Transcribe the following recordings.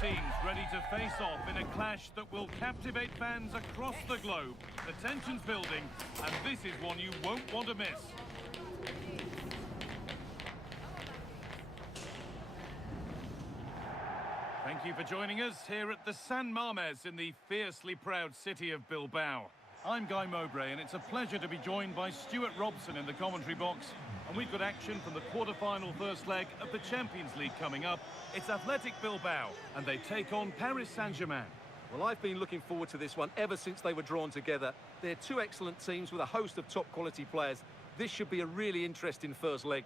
teams ready to face off in a clash that will captivate fans across the globe. The tension's building, and this is one you won't want to miss. Thank you for joining us here at the San Mamés in the fiercely proud city of Bilbao. I'm Guy Mowbray, and it's a pleasure to be joined by Stuart Robson in the commentary box. And we've got action from the quarter-final first leg of the Champions League coming up. It's Athletic Bilbao, and they take on Paris Saint-Germain. Well, I've been looking forward to this one ever since they were drawn together. They're two excellent teams with a host of top-quality players. This should be a really interesting first leg.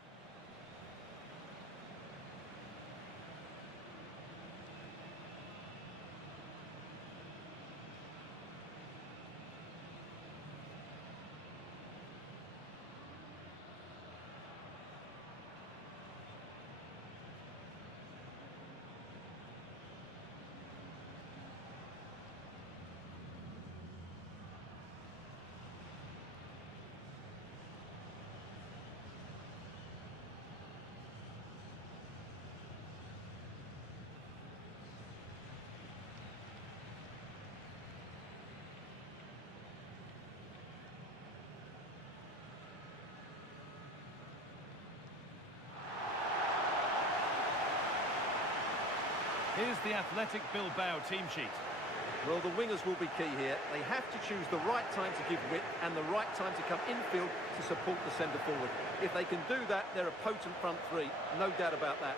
Here's the Athletic Bilbao team sheet. Well, the wingers will be key here. They have to choose the right time to give width and the right time to come infield to support the centre-forward. If they can do that, they're a potent front three, no doubt about that.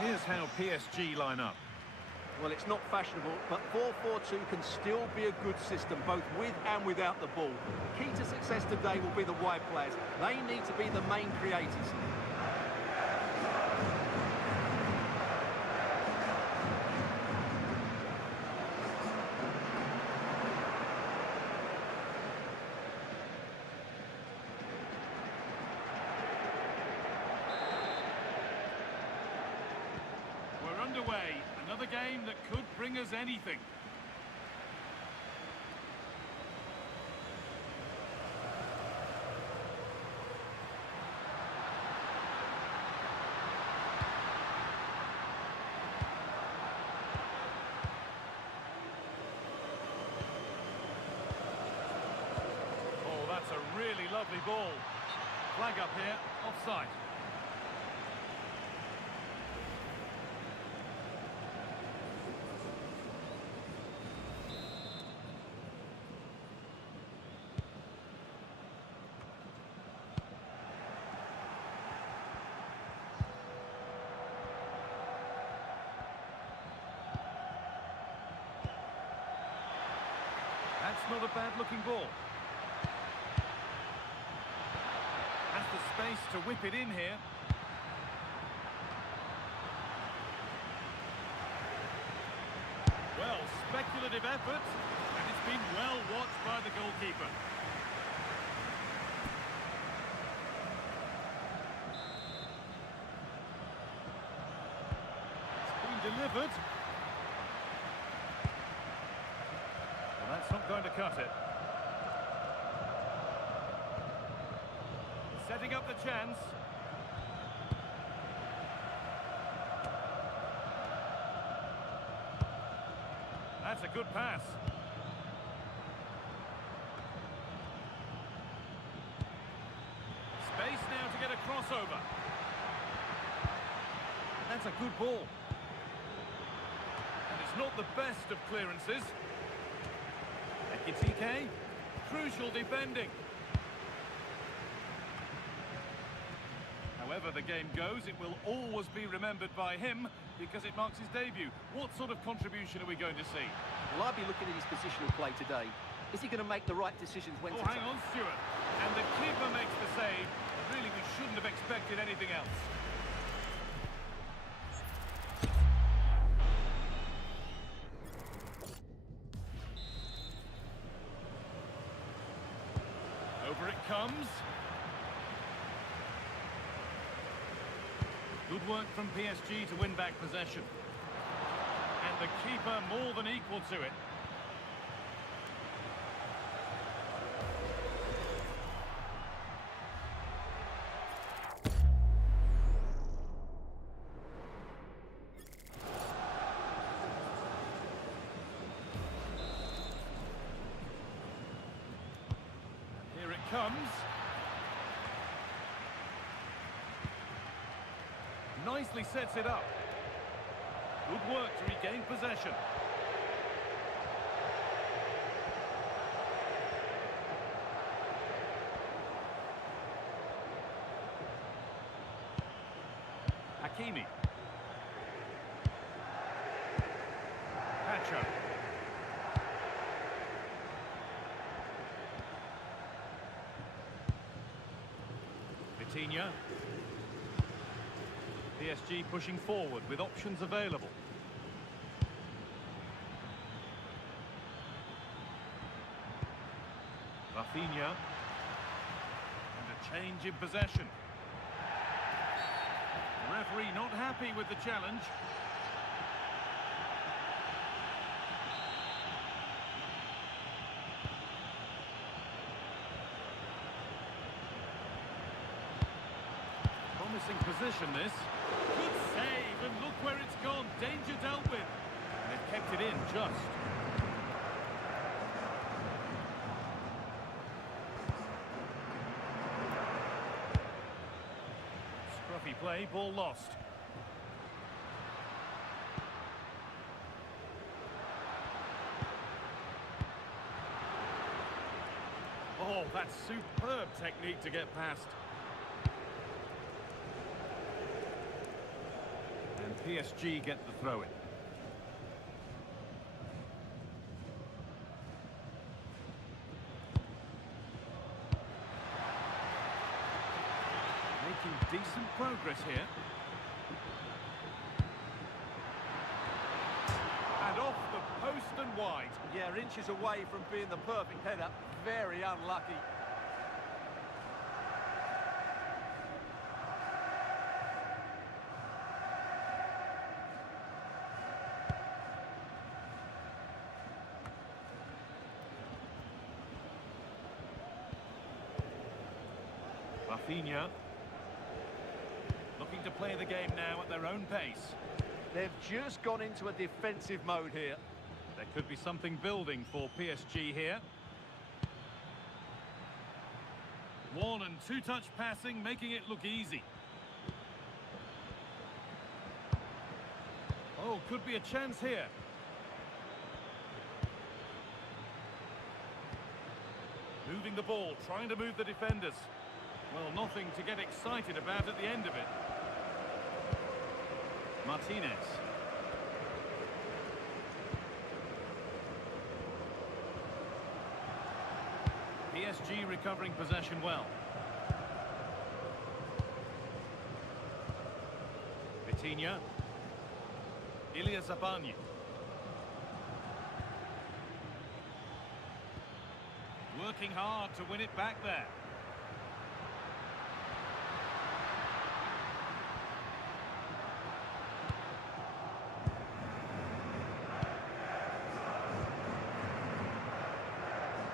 Here's how PSG line up. Well, it's not fashionable, but 4-4-2 can still be a good system, both with and without the ball. Key to success today will be the wide players. They need to be the main creators. Underway, another game that could bring us anything. Oh, that's a really lovely ball. Flag up here, offside. That's not a bad-looking ball. Has the space to whip it in here. Well, speculative effort, and it's been well watched by the goalkeeper. It's been delivered. That's not going to cut it. Setting up the chance. That's a good pass. Space now to get a crossover. That's a good ball. And it's not the best of clearances. Ekitike, crucial defending. However the game goes, it will always be remembered by him because it marks his debut. What sort of contribution are we going to see? Well, I'd be looking at his positional play today. Is he going to make the right decisions when to... hang on, Stuart. And the keeper makes the save. Really, we shouldn't have expected anything else. it comes. Good work from PSG to win back possession. And the keeper more than equal to it. And here it comes. Nicely sets it up. Good work to regain possession. Hakimi. Pacho. Vitinha. PSG pushing forward with options available. Rafinha. And a change in possession. The referee not happy with the challenge. Promising position this. Good save, and look where it's gone. Danger dealt with. And they've kept it in just. Scruffy play, ball lost. Oh, that's superb technique to get past. PSG get the throw-in. Making decent progress here. And off the post and wide. Yeah, inches away from being the perfect header. Very unlucky. Rafinha looking to play the game now at their own pace. They've just gone into a defensive mode here. There could be something building for PSG here. One and two-touch passing, making it look easy. Oh, could be a chance here. Moving the ball, trying to move the defenders. Well, nothing to get excited about at the end of it. Martinez. PSG recovering possession well. Vitinha. Ilya Zabany. Working hard to win it back there.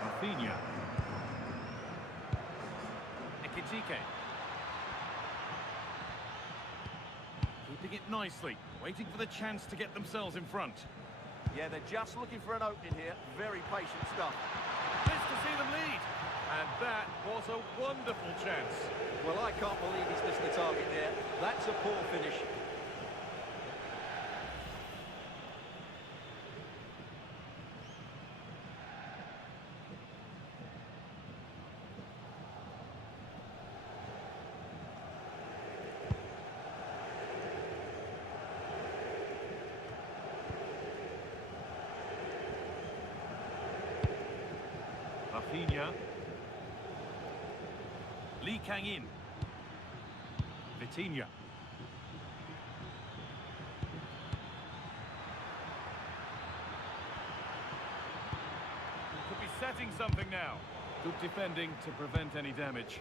Rafinha. Ekitike. Keeping it nicely, waiting for the chance to get themselves in front. Yeah, they're just looking for an opening here. Very patient stuff. This to see them lead. And that was a wonderful chance. Well, I can't believe he's missed the target there. That's a poor finish. Rafinha. Lee Kang-in. Vitinha. Could be setting something now. Good defending to prevent any damage.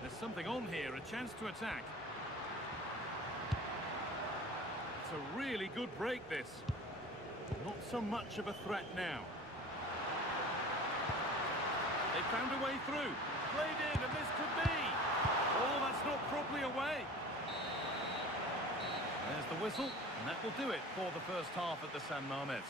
There's something on here, a chance to attack. It's a really good break, this. Not so much of a threat now. They found a way through. Played in, and this could be. Oh, that's not properly away. There's the whistle, and that will do it for the first half at the San Mamés.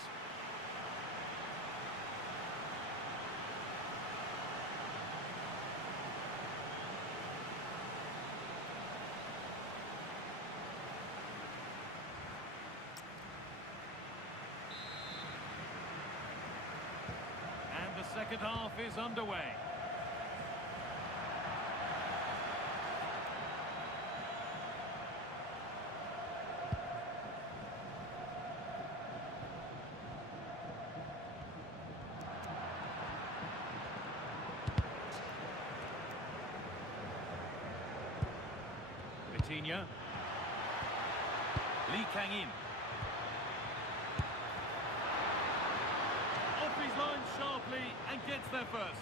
And the second half is underway. Vitinha. Lee Kang-in. Off his line sharply and gets there first.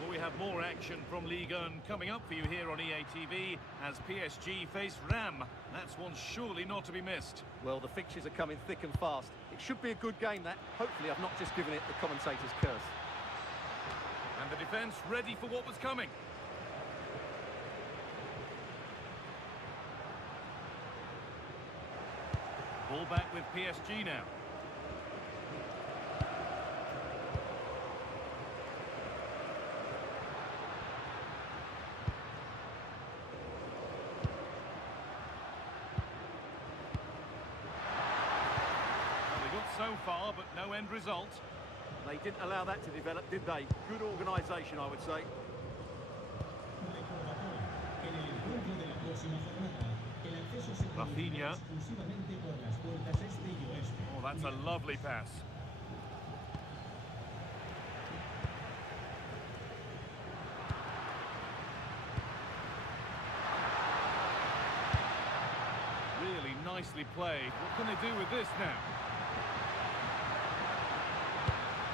Well, we have more action from Ligue 1 coming up for you here on EATV as PSG face Ram. That's one surely not to be missed. Well, the fixtures are coming thick and fast. It should be a good game, that. Hopefully, I've not just given it the commentator's curse. And the defence ready for what was coming. Ball back with PSG now. So far, but no end result. They didn't allow that to develop, did they? Good organisation, I would say. Rafinha. Oh, that's a lovely pass. Really nicely played. What can they do with this now?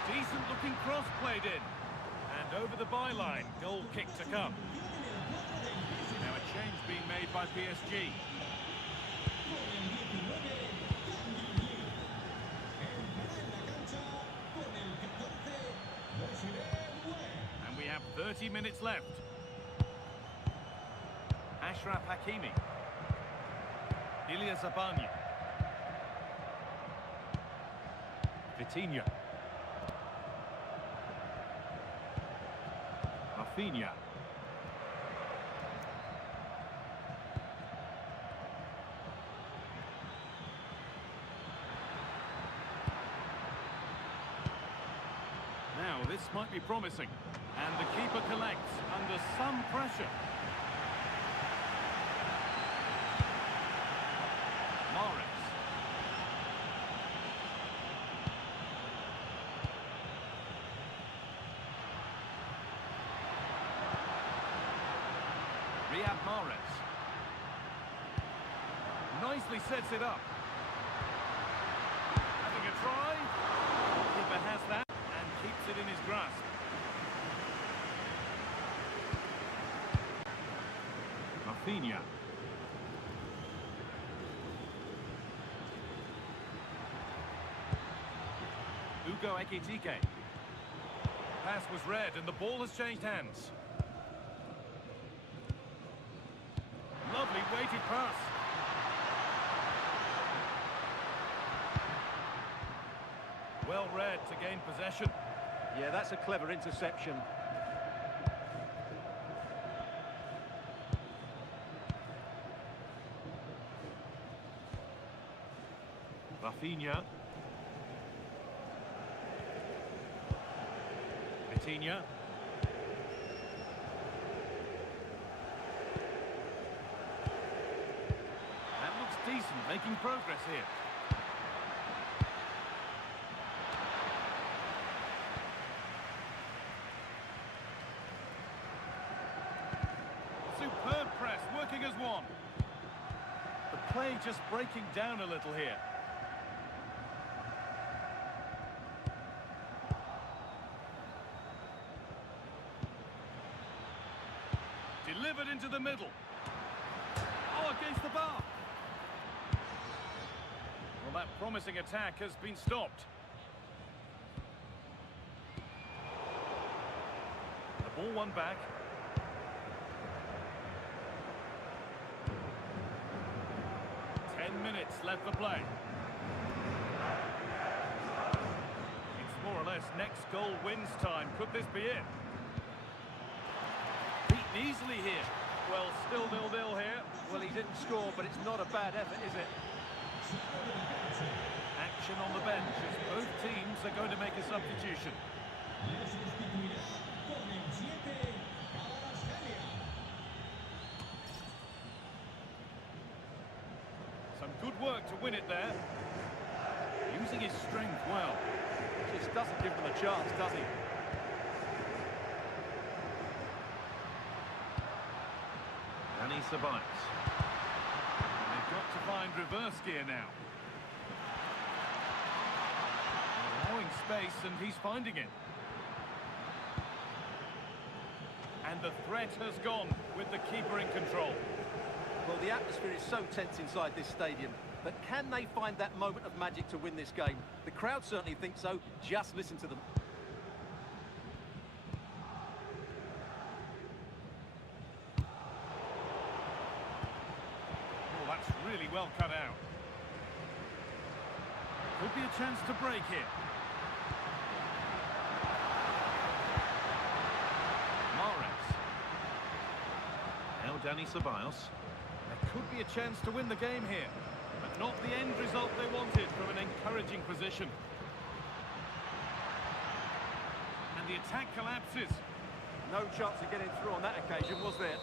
Decent looking cross played in. And over the byline, goal kick to come. Now a change being made by PSG. And we have 30 minutes left. Achraf Hakimi. Ilya Zabanya. Vitinha. Rafinha. Now this might be promising, and the keeper collects under some pressure. Mahrez. Mahrez nicely sets it up. Having a try. The keeper has that and keeps it in his grasp. Rafinha. Ugo Ekitike. Pass was read and the ball has changed hands. Lovely weighted pass. Well read to gain possession. Yeah, that's a clever interception. Rafinha. Vitinha. Decent, making progress here. play just breaking down a little here. Delivered into the middle. Oh, against the bar. Well, that promising attack has been stopped. The ball won back. Minutes left for play. It's more or less next goal wins time. Could this be it? Beaten easily here. Well, still 0-0 here. Well, he didn't score, but it's not a bad effort, is it? Action on the bench as both teams are going to make a substitution. Good work to win it there. Using his strength well. Just doesn't give them a chance, does he? And he survives. They've got to find reverse gear now. Allowing space, and he's finding it. And the threat has gone with the keeper in control. Well, the atmosphere is so tense inside this stadium, but can they find that moment of magic to win this game? The crowd certainly think so. Just listen to them. Oh, that's really well cut out. Could be a chance to break here. Mahrez. Now Dani Ceballos. There could be a chance to win the game here, but not the end result they wanted from an encouraging position. And the attack collapses. No chance of getting through on that occasion, was there?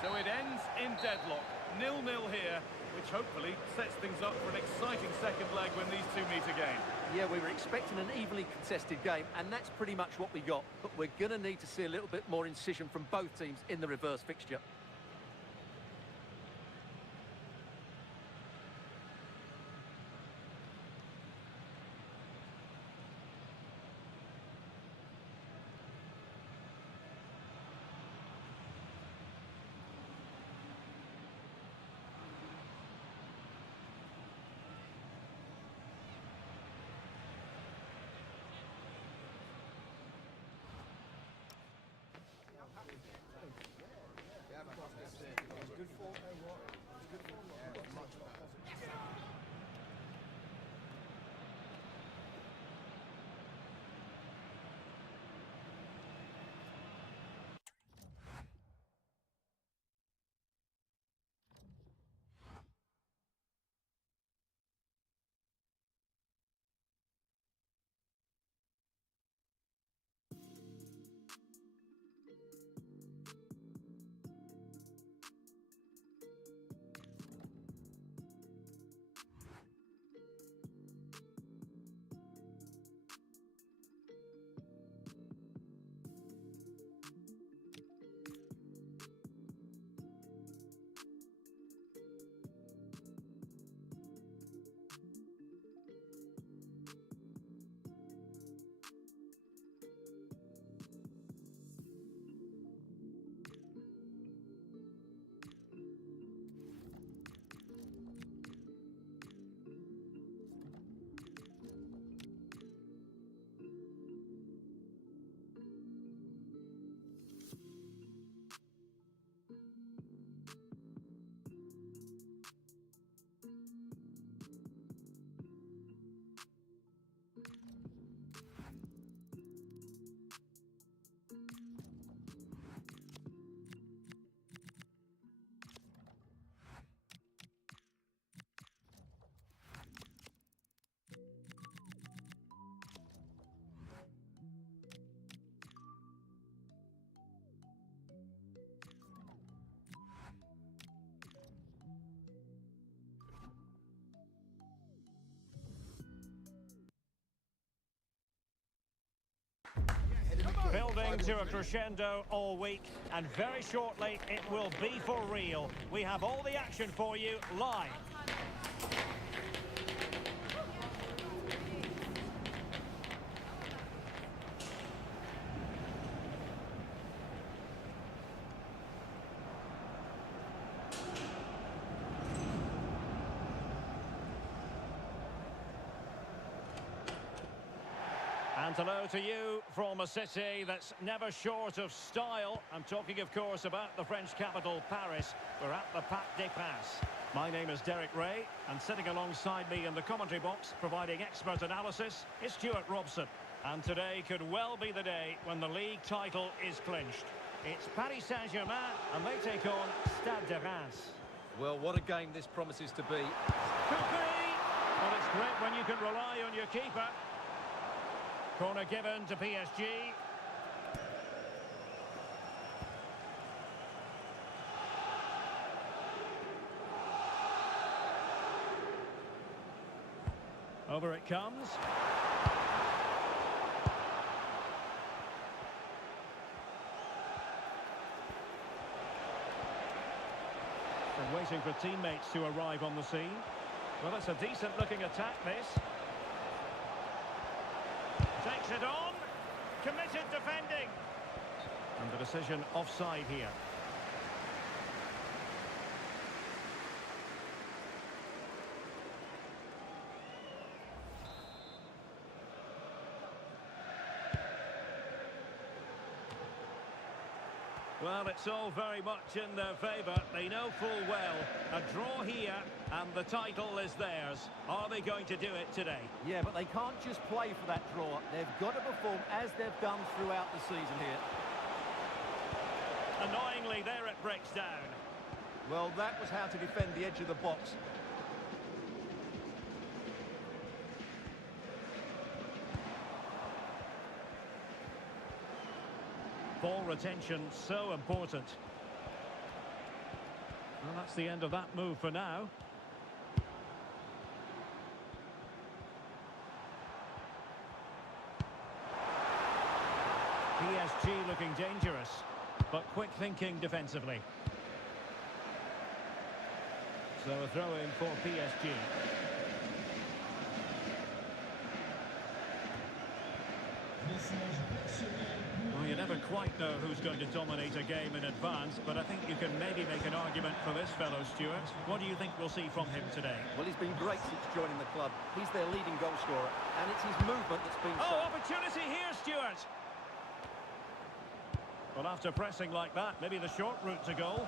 So it ends in deadlock. 0-0 here, which hopefully sets things up for an exciting second leg when these two meet again. Yeah, we were expecting an evenly contested game, and that's pretty much what we got. But we're going to need to see a little bit more incision from both teams in the reverse fixture. building to a crescendo all week, and very shortly it will be for real. We have all the action for you live. And hello to you from a city that's never short of style. I'm talking, of course, about the French capital, Paris. We're at the Parc des Princes. My name is Derek Ray, and sitting alongside me in the commentary box, providing expert analysis, is Stuart Robson. And today could well be the day when the league title is clinched. It's Paris Saint-Germain, and they take on Stade de Reims. Well, what a game this promises to be. Could be! Well, it's great when you can rely on your keeper. Corner given to PSG. Over it comes. And waiting for teammates to arrive on the scene. Well, it's a decent looking attack, this. Takes it on. Committed defending. And the decision offside here. Well, it's all very much in their favour. They know full well a draw here and the title is theirs. Are they going to do it today? Yeah, but they can't just play for that draw. They've got to perform as they've done throughout the season here. Annoyingly, there it breaks down. Well, that was how to defend the edge of the box. Ball retention, so important. Well, that's the end of that move for now. PSG looking dangerous, but quick thinking defensively. So a throw in for PSG. Well, you never quite know who's going to dominate a game in advance, but I think you can maybe make an argument for this fellow, Stuart. What do you think we'll see from him today? Well, he's been great since joining the club. He's their leading goal scorer, and it's his movement that's been... Oh, opportunity here, Stuart! Well, after pressing like that, maybe the short route to goal.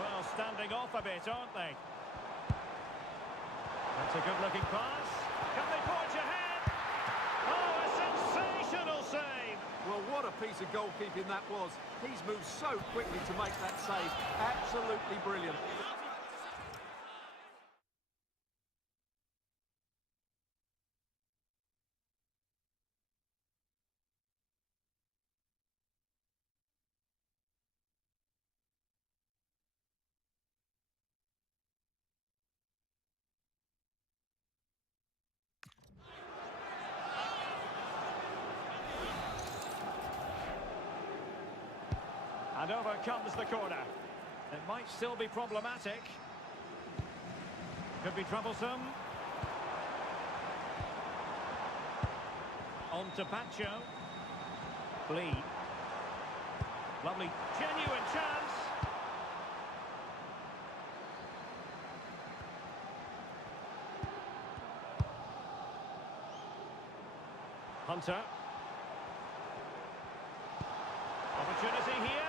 Well, standing off a bit, aren't they? That's a good-looking pass. Can they forge ahead? Oh, a sensational save! Well, what a piece of goalkeeping that was. He's moved so quickly to make that save. Absolutely brilliant. And over comes the corner. It might still be problematic. Could be troublesome. On to Pacho. Lee. Lovely, genuine chance. Hunter. Opportunity here.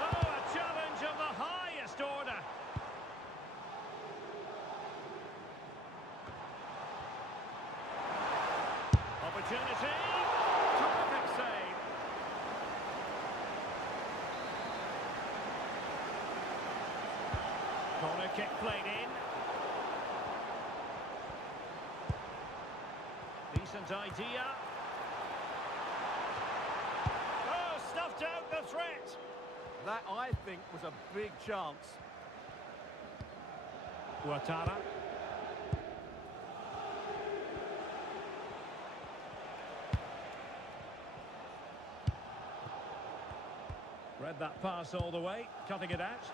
Oh, a challenge of the highest order. Opportunity. Terrific save. Corner kick played in. Decent idea. Oh, stuffed out the threat. That, I think, was a big chance. Ouattara. Read that pass all the way, cutting it out.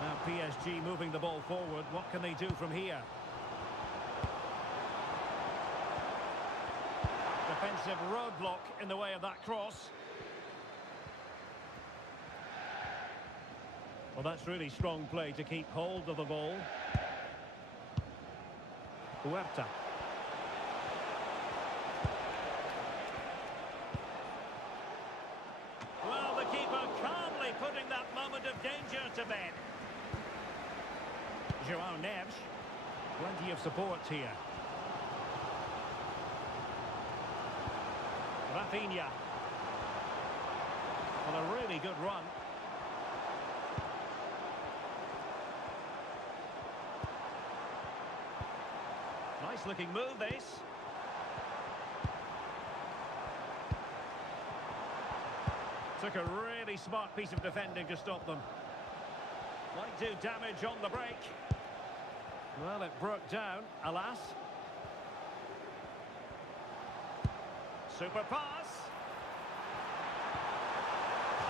Now PSG moving the ball forward. What can they do from here? Defensive roadblock in the way of that cross. Well, that's really strong play to keep hold of the ball. Huerta. Well, the keeper calmly putting that moment of danger to bed. João Neves. Plenty of support here. Rafinha. Well, a really good run. Nice looking move, this. Took a really smart piece of defending to stop them. Might do damage on the break. Well, it broke down, alas. Super pass.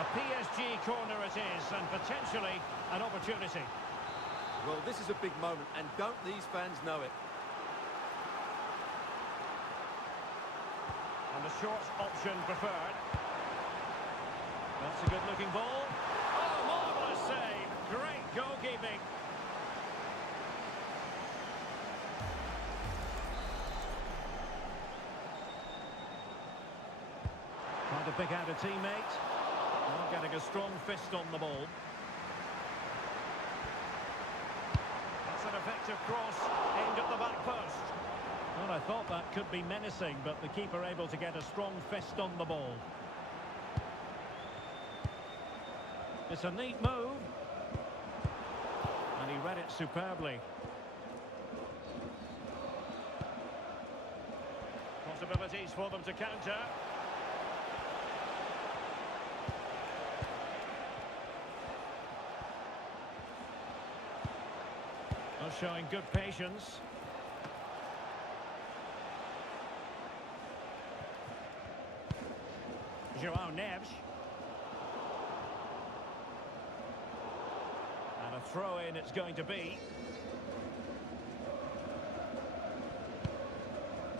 A PSG corner it is, and potentially an opportunity. Well, this is a big moment, and don't these fans know it? And the short option preferred. That's a good-looking ball. Oh, marvellous save. Great goalkeeping. Trying to pick out a teammate. Not getting a strong fist on the ball. That's an effective cross aimed at the back post. Well, I thought that could be menacing, but the keeper able to get a strong fist on the ball. It's a neat move. And he read it superbly. Possibilities for them to counter. Well, showing good patience. João Neves. And a throw-in it's going to be.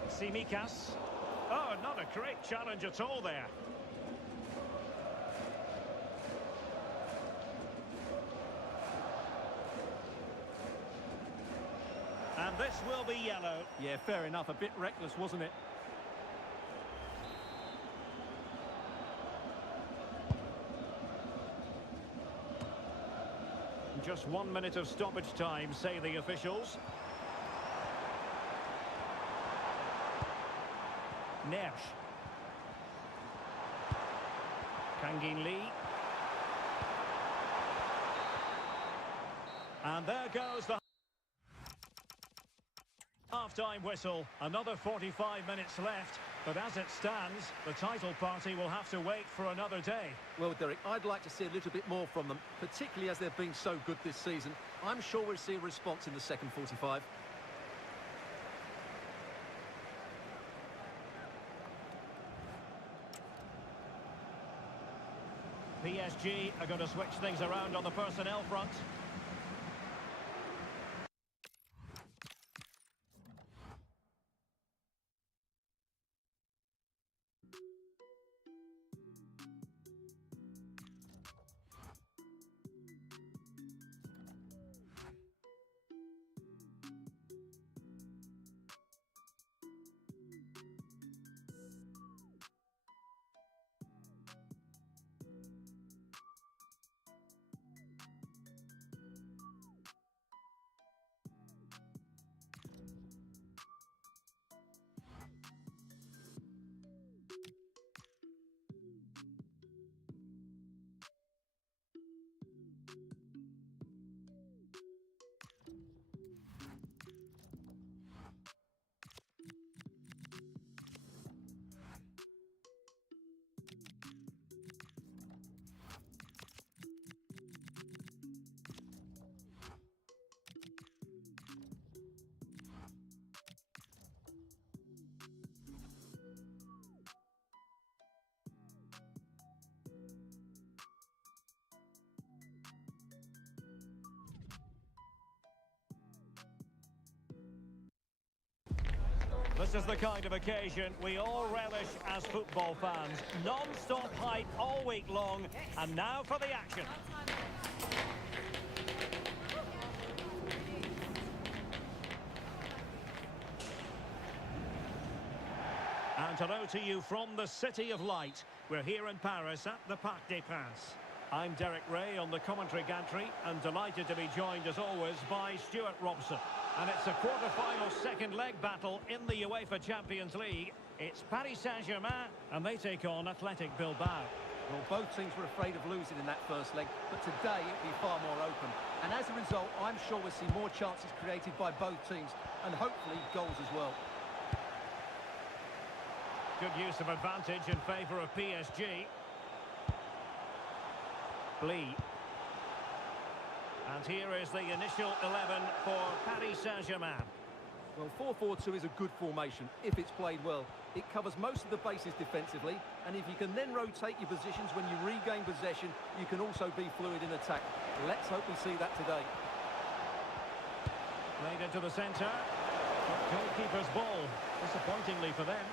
Tsimikas. Oh, not a great challenge at all there. And this will be yellow. Yeah, fair enough. A bit reckless, wasn't it? Just 1 minute of stoppage time, say the officials. Neves. Kangin Lee. And there goes the half-time whistle. Another 45 minutes left. But as it stands, the title party will have to wait for another day. Well, Derek, I'd like to see a little bit more from them, particularly as they've been so good this season. I'm sure we'll see a response in the second 45. PSG are going to switch things around on the personnel front. This is the kind of occasion we all relish as football fans. Non-stop hype all week long, and now for the action. And hello to you from the City of Light. We're here in Paris at the Parc des Princes. I'm Derek Ray on the commentary gantry, and delighted to be joined as always by Stuart Robson. And it's a quarter-final second leg battle in the UEFA Champions League. It's Paris Saint-Germain, and they take on Athletic Bilbao. Well, both teams were afraid of losing in that first leg, but today it'll be far more open. And as a result, I'm sure we'll see more chances created by both teams, and hopefully goals as well. Good use of advantage in favour of PSG. Ligue. And here is the initial 11 for Paris Saint-Germain. Well, 4-4-2 is a good formation if it's played well. It covers most of the bases defensively, and if you can then rotate your positions when you regain possession, you can also be fluid in attack. Let's hope we see that today. Played into the centre. Goalkeeper's ball, disappointingly for them.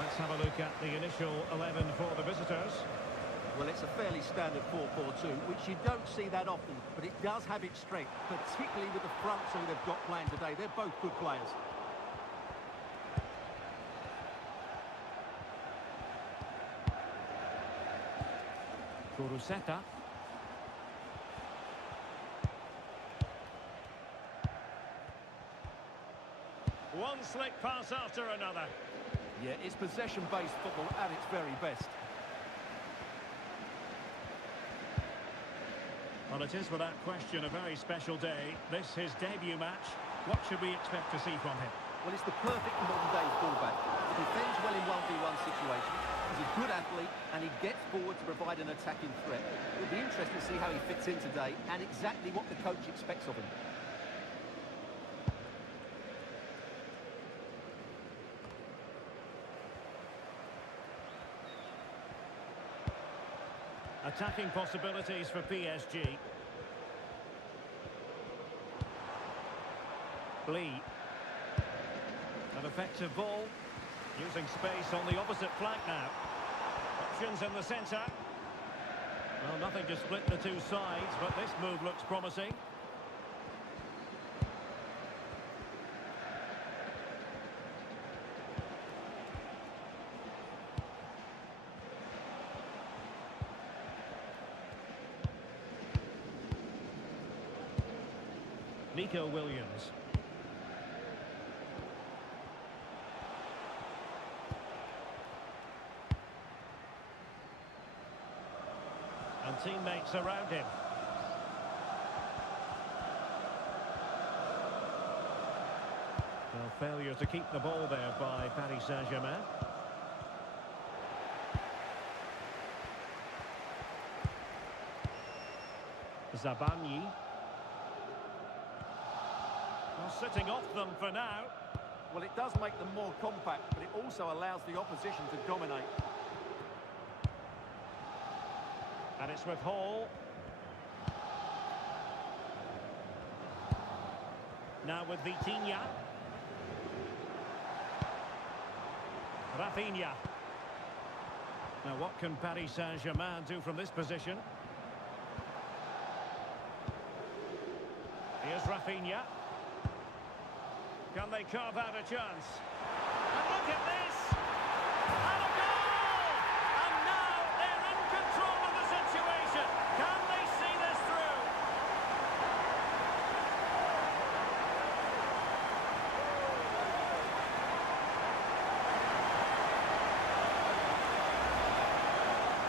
Let's have a look at the initial 11 for the visitors. Well, it's a fairly standard 4-4-2, which you don't see that often, but it does have its strength, particularly with the front two they've got playing today. They're both good players. Kuruseta. One slick pass after another. Yeah, it's possession-based football at its very best. Well, it is without question a very special day. This his debut match. What should we expect to see from him? Well, it's the perfect modern-day fullback. He defends well in 1v1 situations. He's a good athlete, and he gets forward to provide an attacking threat. It'll be interesting to see how he fits in today and exactly what the coach expects of him. Attacking possibilities for PSG. Ligue. An effective ball. Using space on the opposite flank now. Options in the centre. Well, nothing to split the two sides, but this move looks promising. Nico Williams. And teammates around him. Well, failure to keep the ball there by Paris Saint-Germain. Zabani. Sitting off them for now. Well, it does make them more compact, but it also allows the opposition to dominate. And it's with Hall. Now with Vitinha. Rafinha. Now what can Paris Saint-Germain do from this position? Here's Rafinha. Can they carve out a chance? And look at this! And a goal! And now they're in control of the situation. Can they see this through?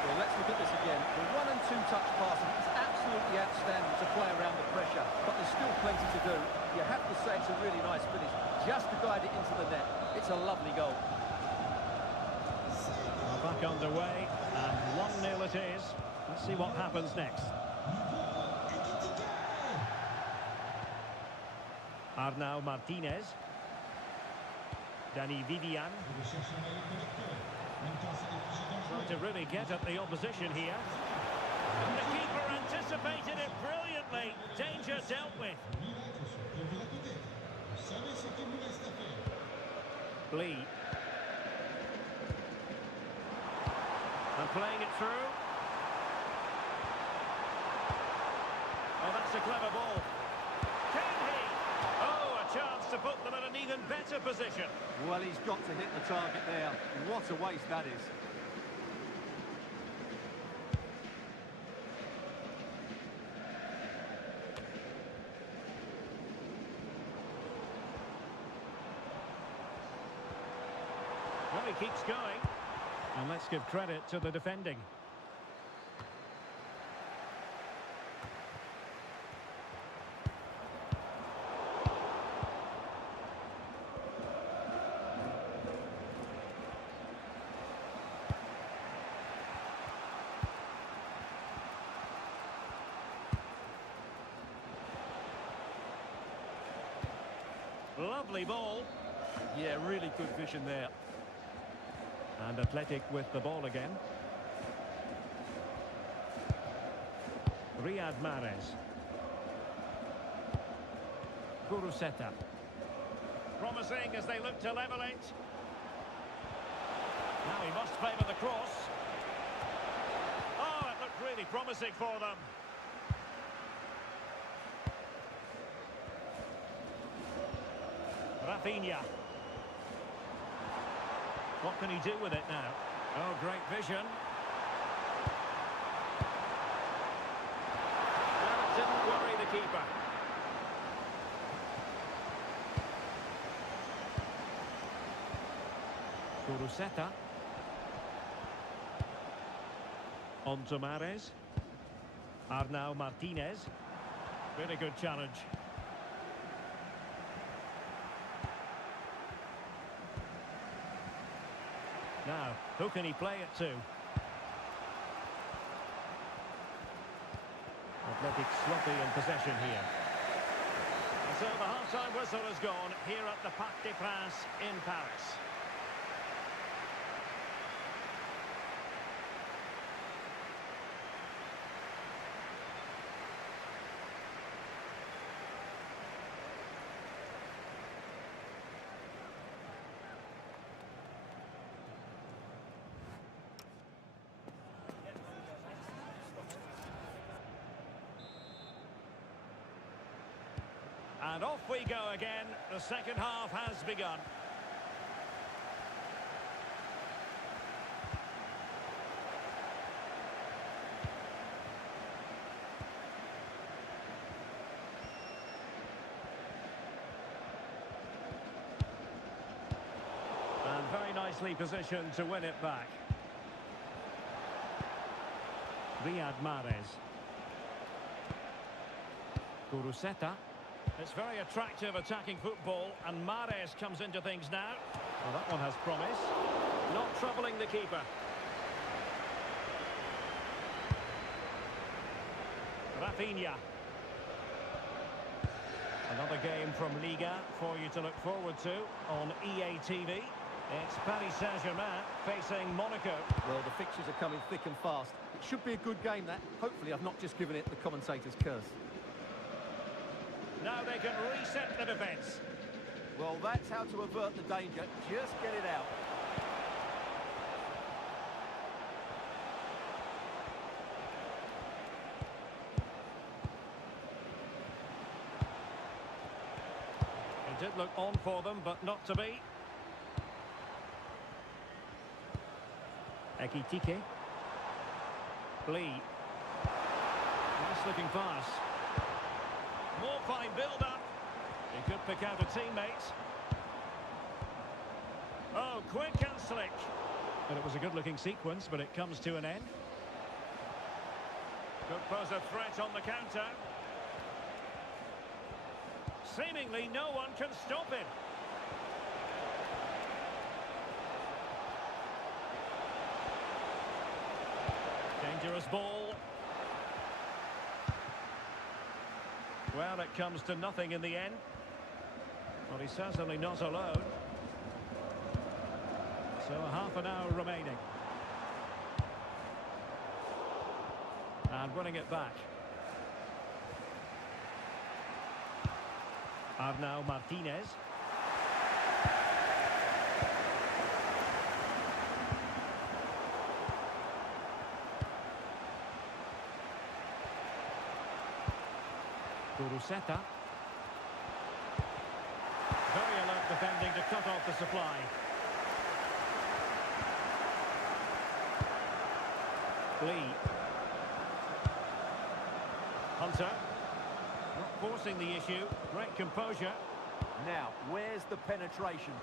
Well, let's look at this again. The 1- and 2-touch passing is absolutely outstanding to play around the pressure, but there's still plenty to do. You have to say it's a really nice finish, just to guide it into the net. It's a lovely goal. Well, back underway, and 1-0 it is. Let's see what happens next. Arnau Martinez. Dani Vivian. Trying to really get at the opposition here. And the keeper anticipated it brilliantly. Danger dealt with. Ligue. And playing it through. Oh, that's a clever ball. Can he? Oh, a chance to put them in an even better position. Well, he's got to hit the target there. What a waste that is. Well, he keeps going. And let's give credit to the defending. Lovely ball. Yeah, really good vision there. And Athletic with the ball again. Riyad Mahrez. Kuruseta. Promising as they look to level it. Now he must favour the cross. Oh, it looked really promising for them. Rafinha. What can he do with it now? Oh, great vision. Well, it didn't worry the keeper. Kuruseta. On to Mahrez. Arnau Martinez. Really good challenge. Now, who can he play it to? Athletic sloppy in possession here. And so the half-time whistle has gone here at the Parc des Princes in Paris. And off we go again. The second half has begun. And very nicely positioned to win it back. Riyad Mahrez. Kuruseta. It's very attractive attacking football, and Mahrez comes into things now. Well, that one has promise. Not troubling the keeper. Rafinha. Another game from Ligue for you to look forward to on EA TV. It's Paris Saint-Germain facing Monaco. Well, the fixtures are coming thick and fast. It should be a good game, that. Hopefully I've not just given it the commentator's curse. Now they can reset the defence. Well, that's how to avert the danger. Just get it out. It did look on for them, but not to be. Ekitike. Ligue. Nice looking pass. More fine build-up. He could pick out a teammate. Oh, quick and slick. But it was a good-looking sequence, but it comes to an end. Could pose a threat on the counter. Seemingly no one can stop him. Dangerous ball. Well, it comes to nothing in the end. Well, he's certainly not alone. So a half an hour remaining. And running it back. Arnau Martinez. Kuruseta. Very alert defending to cut off the supply. Lee. Hunter. Not forcing the issue. Great composure. Now, where's the penetration?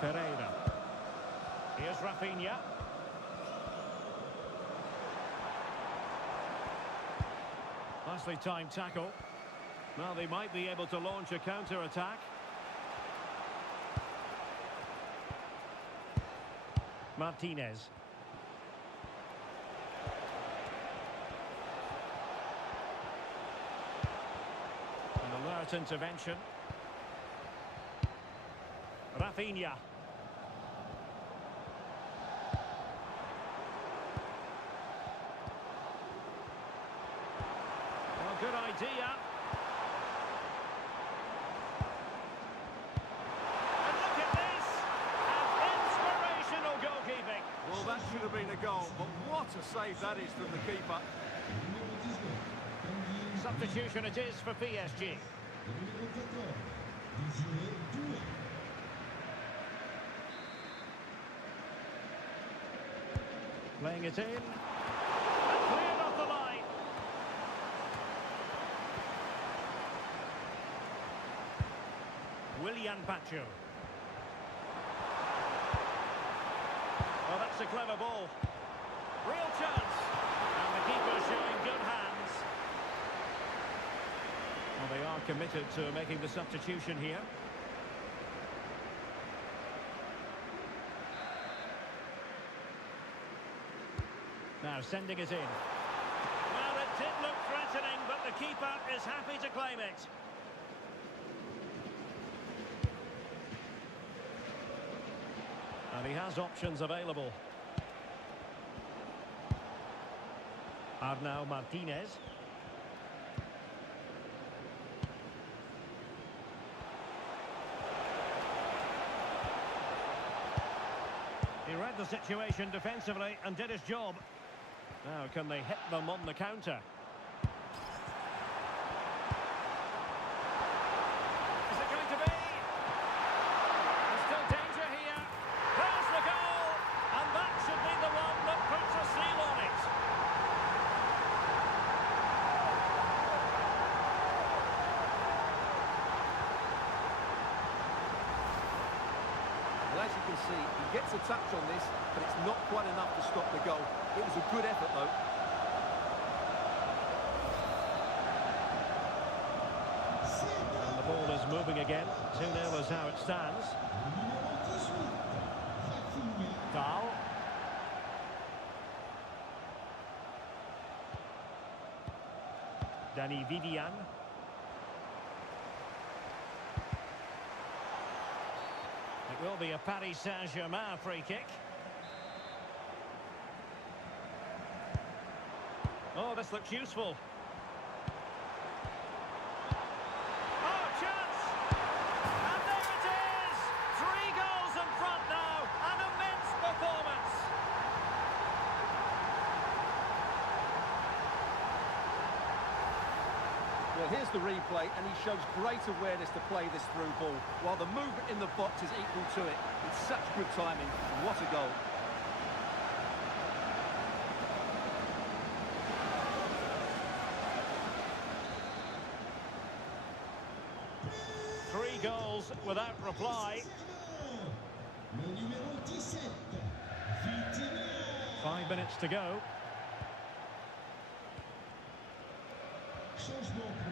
Ferreira. Here's Rafinha. Nicely timed tackle. Well, they might be able to launch a counter-attack. Martinez. An alert intervention. Rafinha. Well, good idea. And look at this! An inspirational goalkeeping. Well, that should have been a goal, but what a save that is from the keeper. Substitution it is for PSG. Playing it in. And cleared off the line. Willian Pacho. Oh, that's a clever ball. Real chance. And the keeper showing good hands. Well, they are committed to making the substitution here. Now sending it in. Well, it did look threatening, but the keeper is happy to claim it. And he has options available. Arnau Martinez. He read the situation defensively and did his job. Now, can they hit them on the counter? Is it going to be? There's still danger here. There's the goal! And that should be the one that puts a seal on it. Well, as you can see, he gets a touch on this, but it's not quite enough to stop the goal. It was a good effort, though. And the ball is moving again. 2-0 is how it stands. Dahl. Danny Vivian. It will be a Paris Saint-Germain free kick. Oh, this looks useful. Oh, chance! And there it is! 3 goals in front now. An immense performance. Well, here's the replay, and he shows great awareness to play this through ball, while the movement in the box is equal to it. It's such good timing. What a goal. Three goals without reply. 5 minutes to go.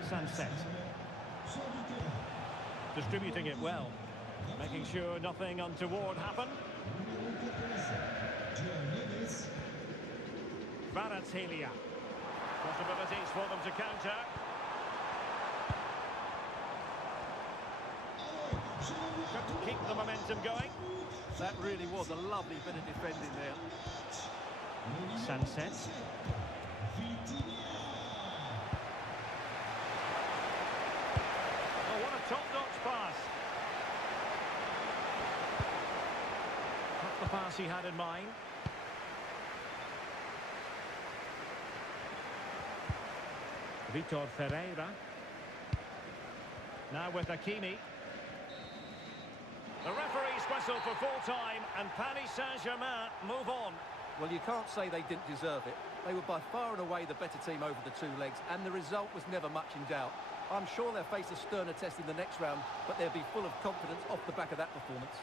Sunset. Distributing it well. Making sure nothing untoward happened. Kvaratskhelia. Possibilities for them to counter. Could keep the momentum going. That really was a lovely bit of defending there. Sunset. Oh, what a top-notch pass. Not the pass he had in mind. Vitor Ferreira. Now with Hakimi. The referee's whistle for full time, and Paris Saint-Germain move on. Well, you can't say they didn't deserve it. They were by far and away the better team over the two legs, and the result was never much in doubt. I'm sure they'll face a sterner test in the next round, but they'll be full of confidence off the back of that performance.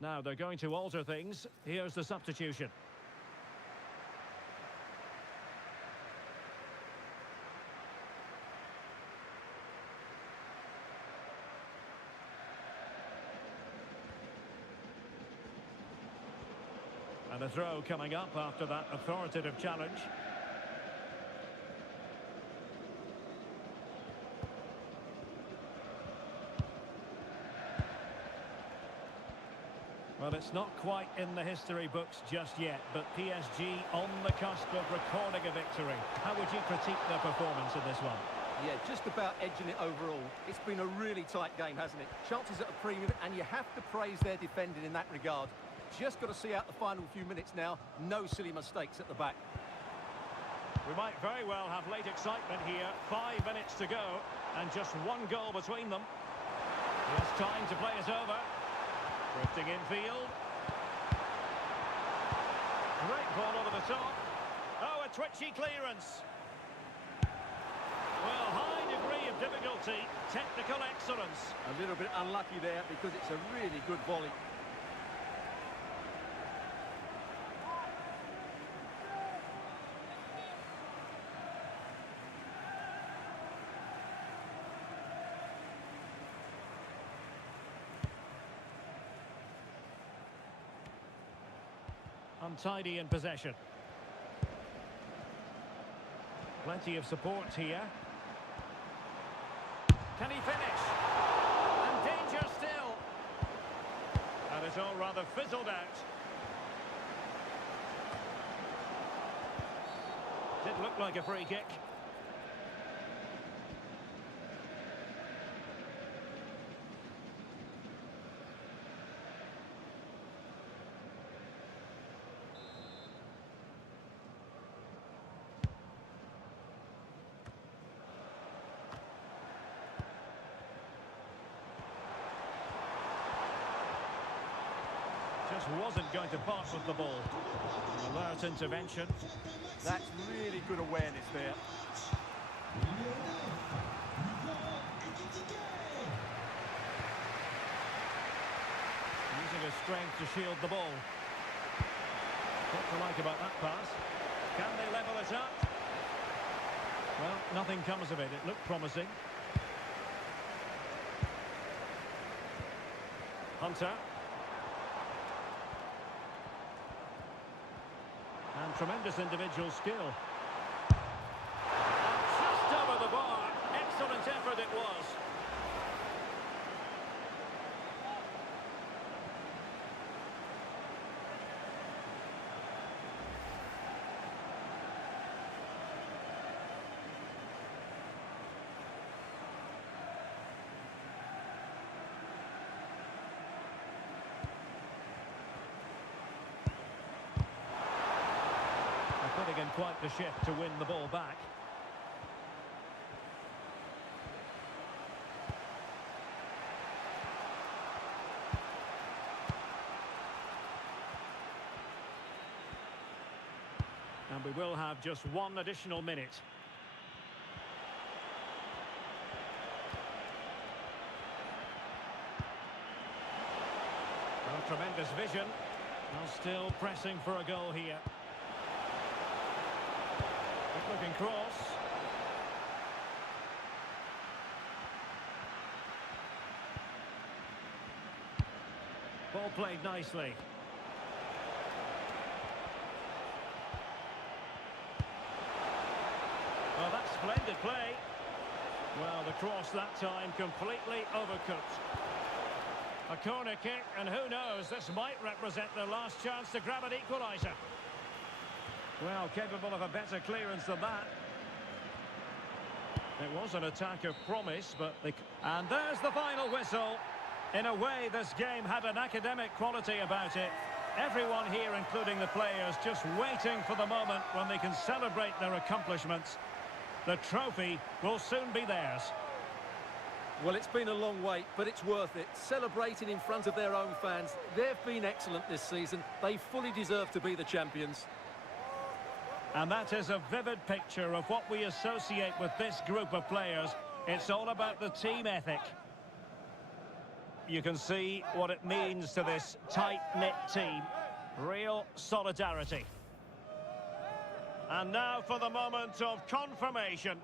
Now they're going to alter things. Here's the substitution. And a throw coming up after that authoritative challenge. Well, it's not quite in the history books just yet, but PSG on the cusp of recording a victory. How would you critique their performance in this one? Yeah, just about edging it overall. It's been a really tight game, hasn't it? Chances at a premium, and you have to praise their defending in that regard. Just got to see out the final few minutes now. No silly mistakes at the back. We might very well have late excitement here. 5 minutes to go, and just one goal between them. He has time to play it over. Drifting infield. Great ball over the top. Oh, a twitchy clearance. Well, high degree of difficulty, technical excellence. A little bit unlucky there because it's a really good volley. Untidy in possession. Plenty of support here. Can he finish? And danger still. And it's all rather fizzled out. Did look like a free kick. Just wasn't going to part with the ball. An alert intervention. That's really good awareness there. Using his strength to shield the ball. What to like about that pass? Can they level it up? Well, nothing comes of it. It looked promising. Hunter. And tremendous individual skill. And just over the bar. Excellent effort it was. Putting in quite the shift to win the ball back. And we will have just one additional minute. Well, tremendous vision. Well, still pressing for a goal here. Looking cross. Ball played nicely. Well, that's splendid play. Well, the cross that time completely overcooked. A corner kick, and who knows, this might represent their last chance to grab an equaliser. Well, capable of a better clearance than that. It was an attack of promise, but they... And there's the final whistle. In a way, this game had an academic quality about it. Everyone here, including the players, just waiting for the moment when they can celebrate their accomplishments. The trophy will soon be theirs. Well, it's been a long wait, but it's worth it. Celebrating in front of their own fans. They've been excellent this season. They fully deserve to be the champions. And that is a vivid picture of what we associate with this group of players. It's all about the team ethic. you can see what it means to this tight-knit team. Real solidarity. And now for the moment of confirmation.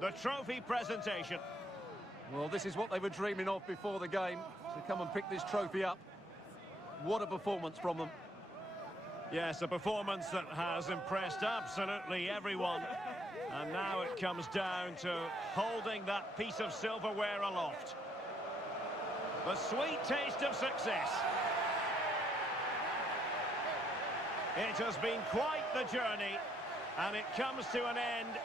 The trophy presentation. Well, this is what they were dreaming of before the game, to come and pick this trophy up. What a performance from them. Yes, a performance that has impressed absolutely everyone. And now it comes down to holding that piece of silverware aloft. The sweet taste of success. It has been quite the journey, and it comes to an end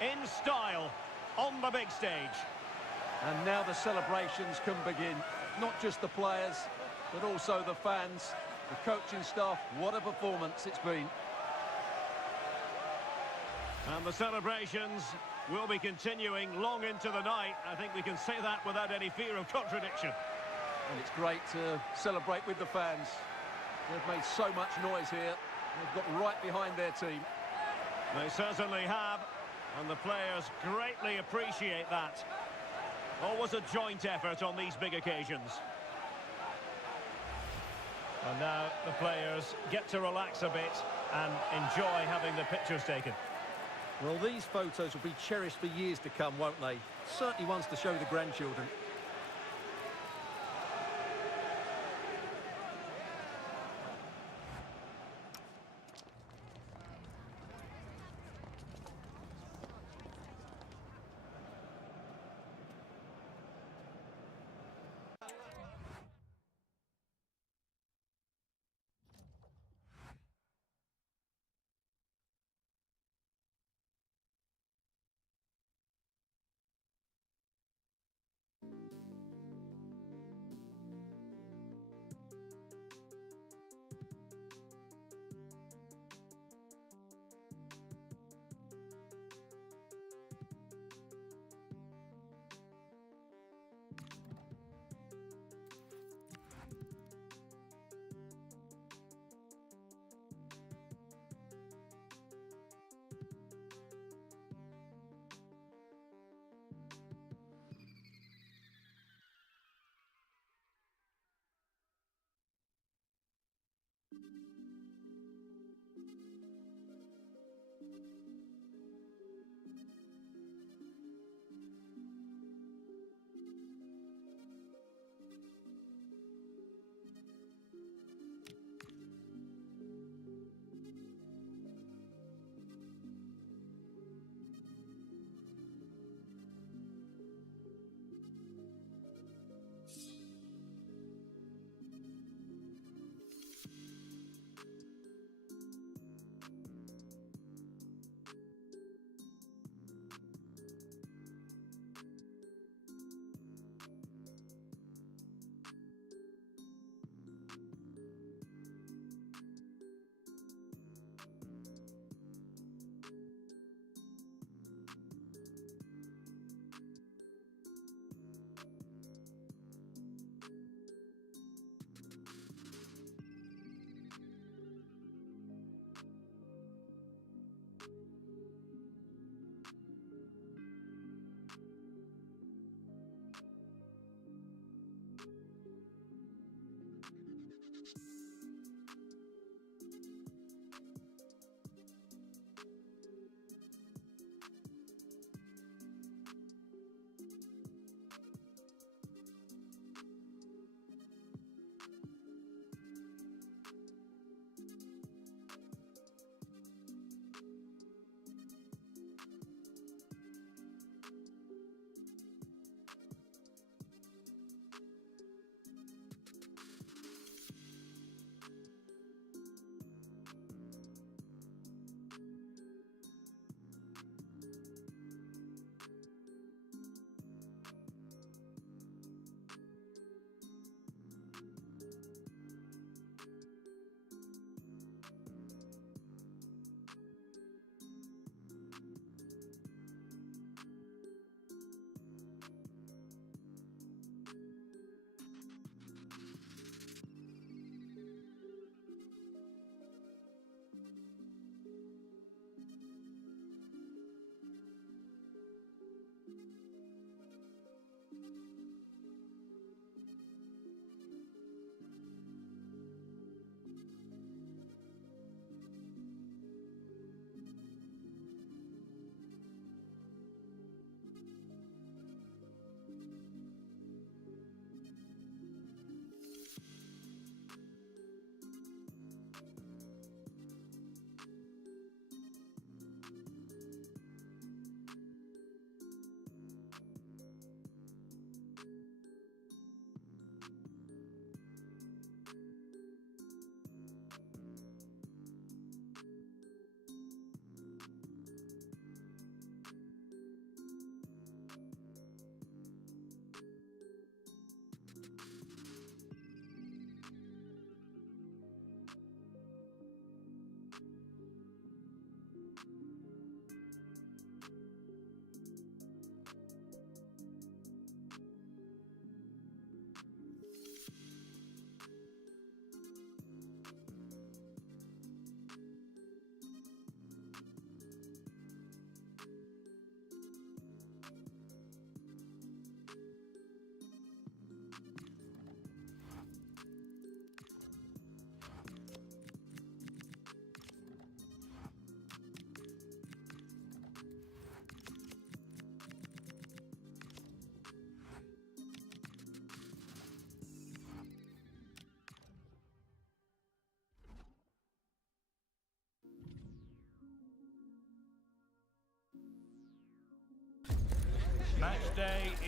in style on the big stage. And now the celebrations can begin. Not just the players, but also the fans, the coaching staff. What a performance it's been. And the celebrations will be continuing long into the night. I think we can say that without any fear of contradiction. And it's great to celebrate with the fans. They've made so much noise here. They've got right behind their team. They certainly have, and the players greatly appreciate that. Always a joint effort on these big occasions. And now the players get to relax a bit and enjoy having the pictures taken. Well, these photos will be cherished for years to come, won't they? Certainly ones to show the grandchildren.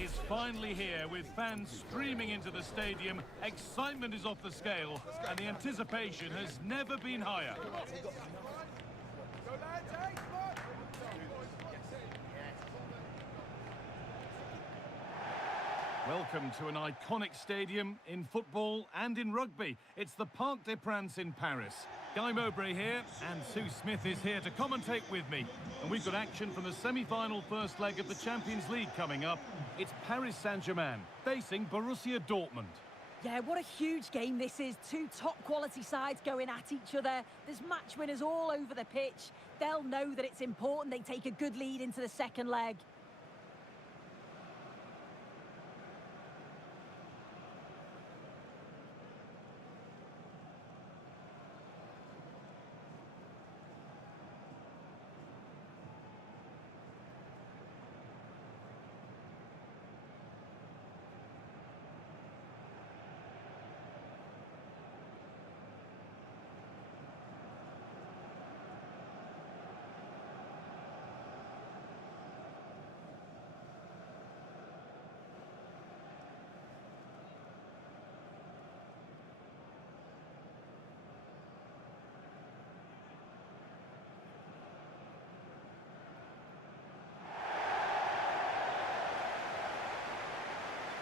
is finally here, with fans streaming into the stadium. Excitement is off the scale, and the anticipation has never been higher. Welcome to an iconic stadium in football and in rugby. It's the Parc des Princes in Paris. Guy Mowbray here, and Sue Smith is here to commentate with me. And we've got action from the semi-final first leg of the Champions League coming up. It's Paris Saint-Germain facing Borussia Dortmund. Yeah, what a huge game this is. Two top-quality sides going at each other. There's match winners all over the pitch. They'll know that it's important they take a good lead into the second leg.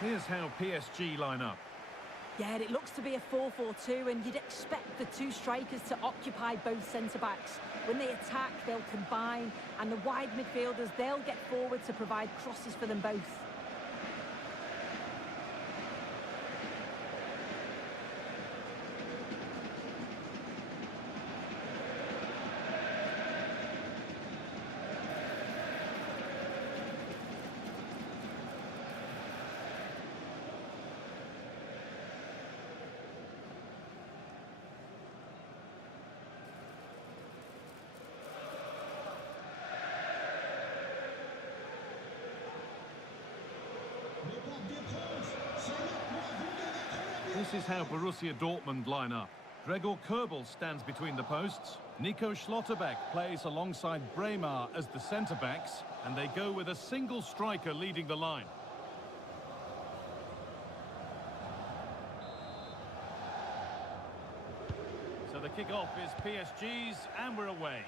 Here's how PSG line up. Yeah, it looks to be a 4-4-2, and you'd expect the two strikers to occupy both centre-backs. When they attack, they'll combine, and the wide midfielders, they'll get forward to provide crosses for them both. This is how Borussia Dortmund line up. Gregor Kobel stands between the posts. Nico Schlotterbeck plays alongside Bremer as the centre-backs, and they go with a single striker leading the line. So the kick-off is PSG's, and we're away.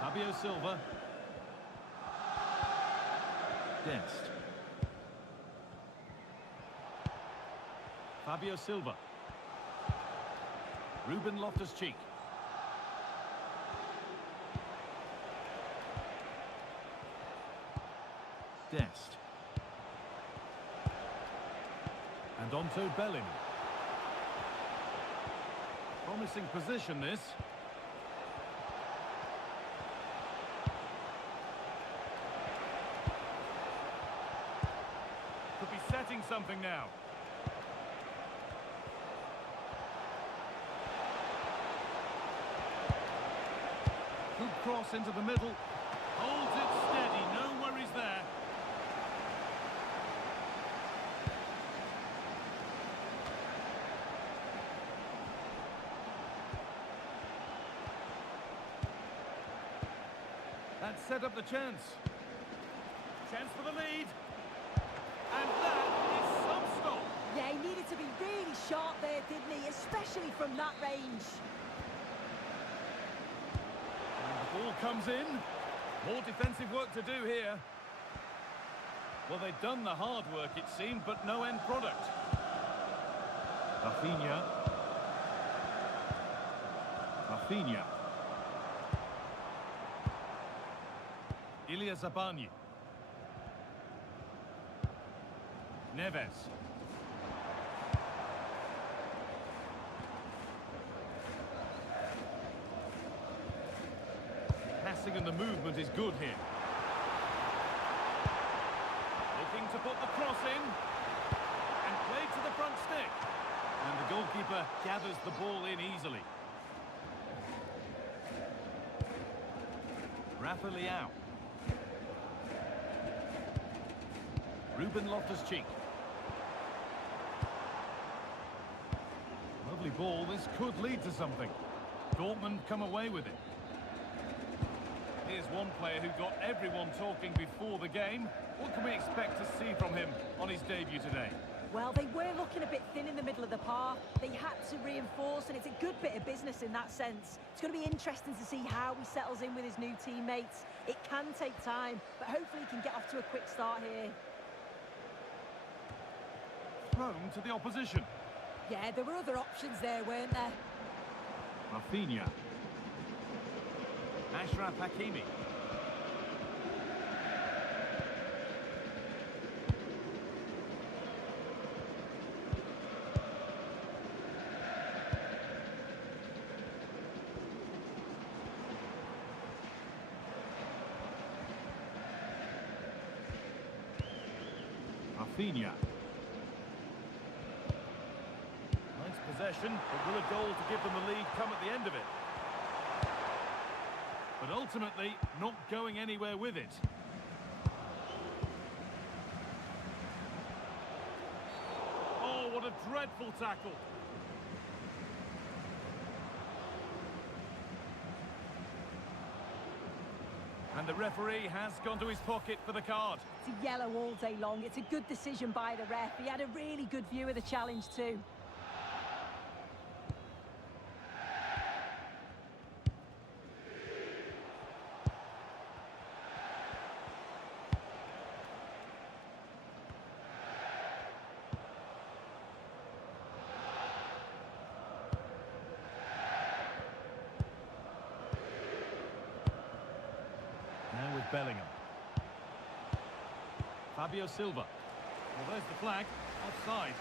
Fabio Silva. Dest. Fabio Silva. Ruben Loftus-Cheek. Dest. And onto Bellingham. Promising position, this. Could be setting something now. Good cross into the middle. Holds it steady, no worries there. That set up the chance. Chance for the lead. And that is some stop. Yeah, he needed to be really sharp there, didn't he? Especially from that range. And the ball comes in. More defensive work to do here. Well, they've done the hard work, it seemed, but no end product. Rafinha. Rafinha. Ilya Zabani. Neves. Passing and the movement is good here. Looking to put the cross in. And played to the front stick. And the goalkeeper gathers the ball in easily. Rafa Leao. Ruben Loftus-Cheek. lively ball. This could lead to something. Dortmund come away with it. Here's one player who got everyone talking before the game. What can we expect to see from him on his debut today? Well, they were looking a bit thin in the middle of the park. They had to reinforce, and it's a good bit of business in that sense. It's going to be interesting to see how he settles in with his new teammates. It can take time, but hopefully he can get off to a quick start here. Thrown to the opposition. Yeah, there were other options there, weren't there? Rafinha. Ashraf Hakimi. Rafinha. Nice possession, but will a goal to give them the lead come at the end of it? But ultimately, not going anywhere with it. Oh, what a dreadful tackle. And the referee has gone to his pocket for the card. It's a yellow all day long. It's a good decision by the ref. He had a really good view of the challenge too. Now with Bellingham. Fabio Silva. Well, there's the flag. Offside.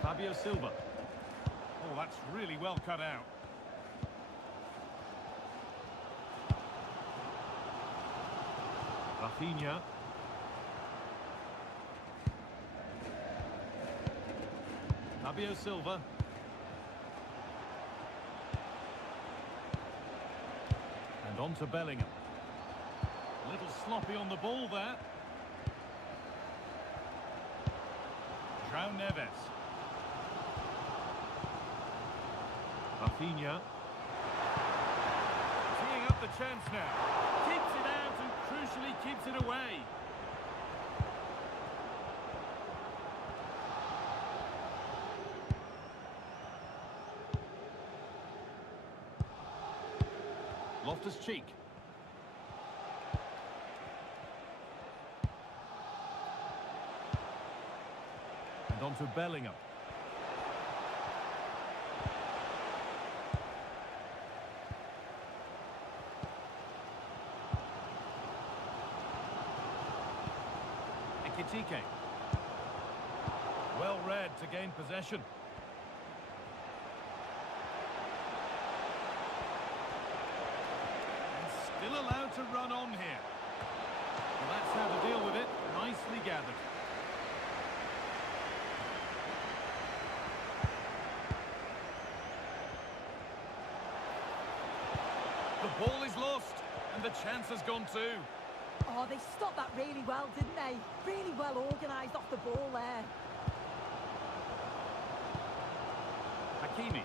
Fabio Silva. Oh, that's really well cut out. Rafinha. Fabio Silva. And on to Bellingham. A little sloppy on the ball there. João Neves. Rafinha. Teeing up the chance now. Keeps it out and crucially keeps it away. Loftus-Cheek. And on to Bellingham. Ekitike. Well read to gain possession. Still allowed to run on here. Well, that's how to deal with it. Nicely gathered. The ball is lost, and the chance has gone too. Oh, they stopped that really well, didn't they? Really well organised off the ball there. Hakimi.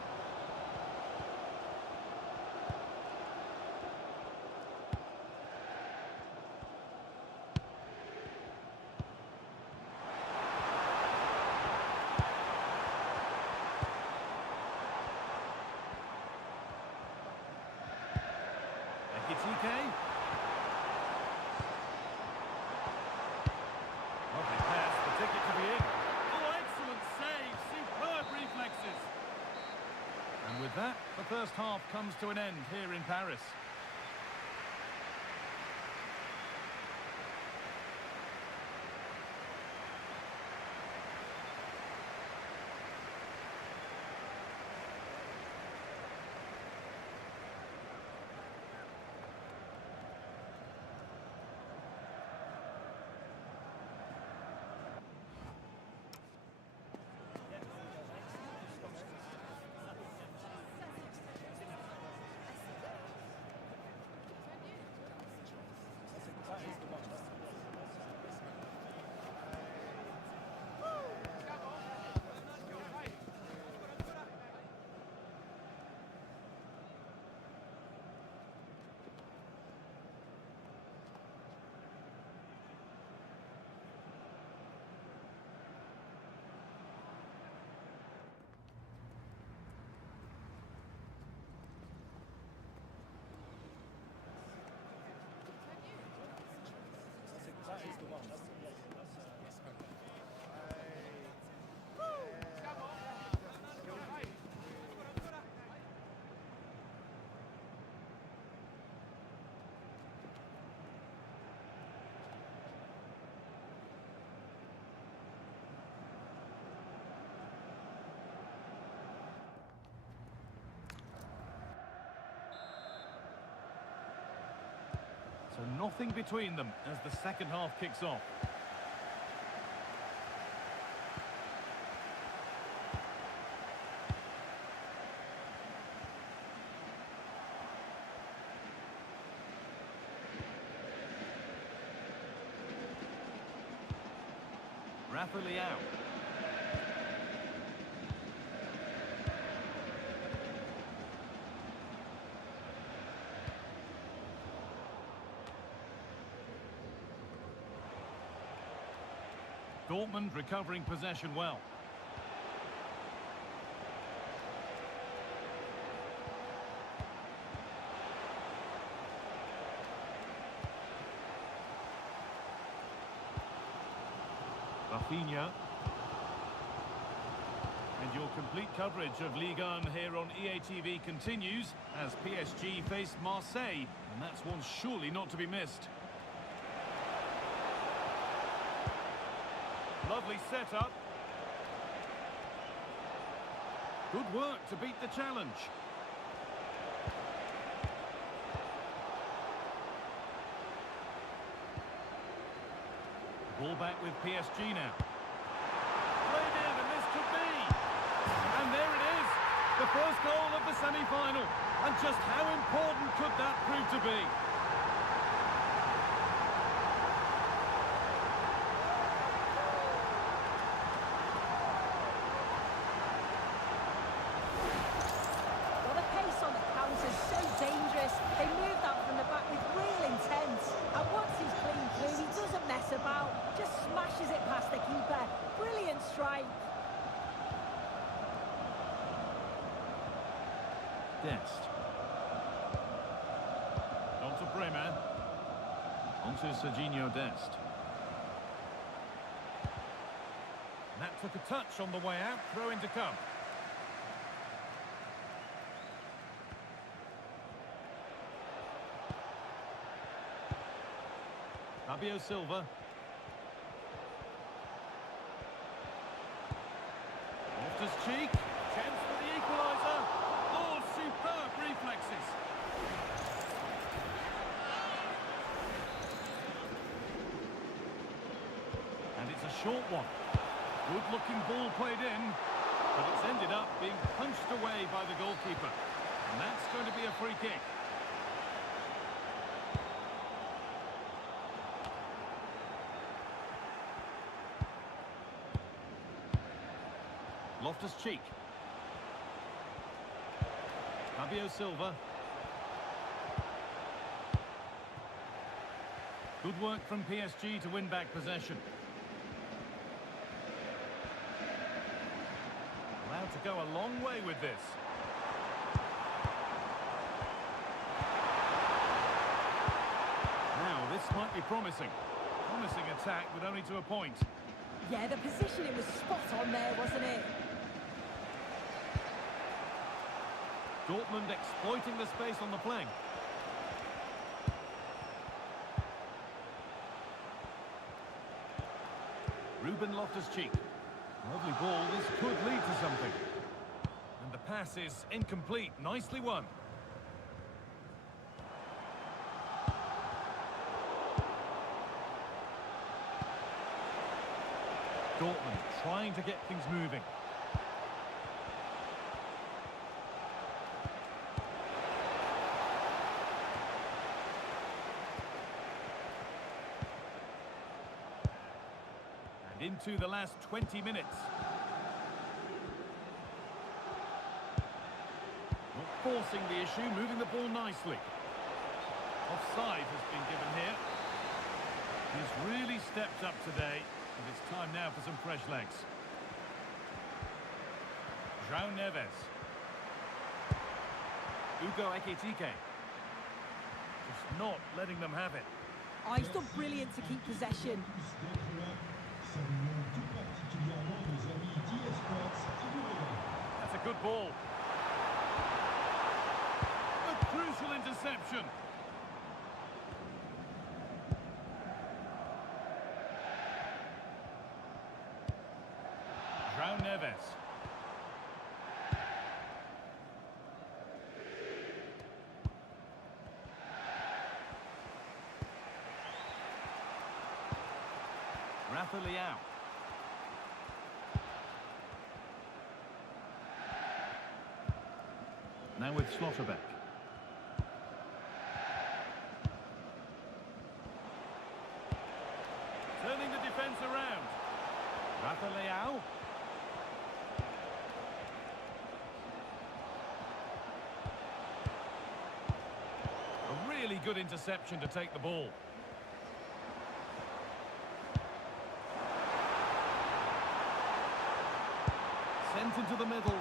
Ekitike. Lovely pass, the ticket to be in. Oh, excellent save, superb reflexes. And with that, the first half comes to an end here in Paris. Nothing between them as the second half kicks off. Rafa Leao. Dortmund recovering possession well. Rafinha. And your complete coverage of Ligue 1 here on EATV continues as PSG face Marseille, and that's one surely not to be missed. Lovely setup. Good work to beat the challenge. Ball back with PSG now. Played in, and this could be. And there it is. The first goal of the semi-final. And just how important could that prove to be? They moved out from the back with real intent. And once he's clean through, he doesn't mess about. Just smashes it past the keeper. Brilliant strike. Dest. On to Bremer. On to Serginho Dest. And that took a touch on the way out. Throw in to come. Fabio Silva. Loftus-Cheek. Chance for the equaliser. Oh, superb reflexes. And it's a short one. Good-looking ball played in, but it's ended up being punched away by the goalkeeper. And that's going to be a free kick. Loftus-Cheek. Fabio Silva. Good work from PSG to win back possession. Allowed to go a long way with this. Now, this might be promising. Promising attack, but only to a point. Yeah, the positioning was spot on there, wasn't it? Dortmund exploiting the space on the flank. Ruben Loftus-Cheek. Lovely ball, this could lead to something. And the pass is incomplete, nicely won. Dortmund trying to get things moving. And into the last 20 minutes. Not forcing the issue, moving the ball nicely. Offside has been given here. He's really stepped up today. And it's time now for some fresh legs. João Neves. Hugo Ekitike. Just not letting them have it. Oh, he's done brilliant to keep possession. That's a good ball. A crucial interception. João Neves. Rafa. Now with Schlotterbeck. Turning the defence around. Rafa. A really good interception to take the ball. Sent into the middle.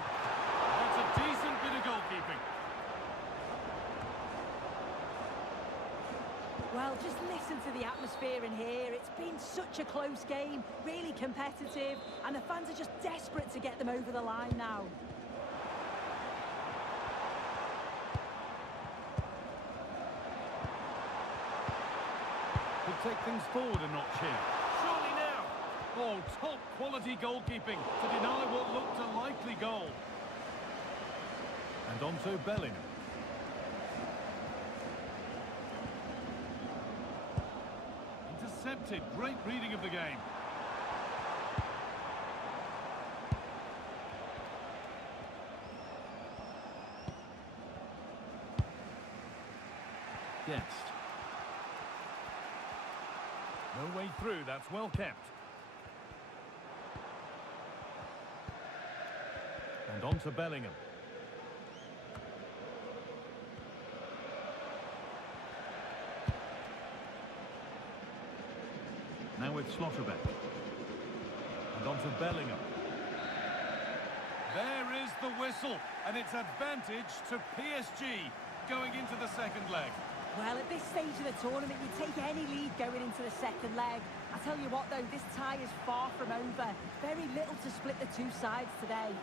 That's a decent bit of goalkeeping. Well, just listen to the atmosphere in here. It's been such a close game, really competitive, and the fans are just desperate to get them over the line now. Could take things forward a notch here. Surely now. Oh, top quality goalkeeping to deny what looked a likely goal. And on to Bellingham. Intercepted. Great reading of the game. Guest. No way through. That's well kept. And on to Bellingham. Now with Schlotterbeck. And on to Bellingham. There is the whistle, and it's advantage to PSG going into the second leg. Well, at this stage of the tournament, you take any lead going into the second leg. I tell you what, though, this tie is far from over. Very little to split the two sides today.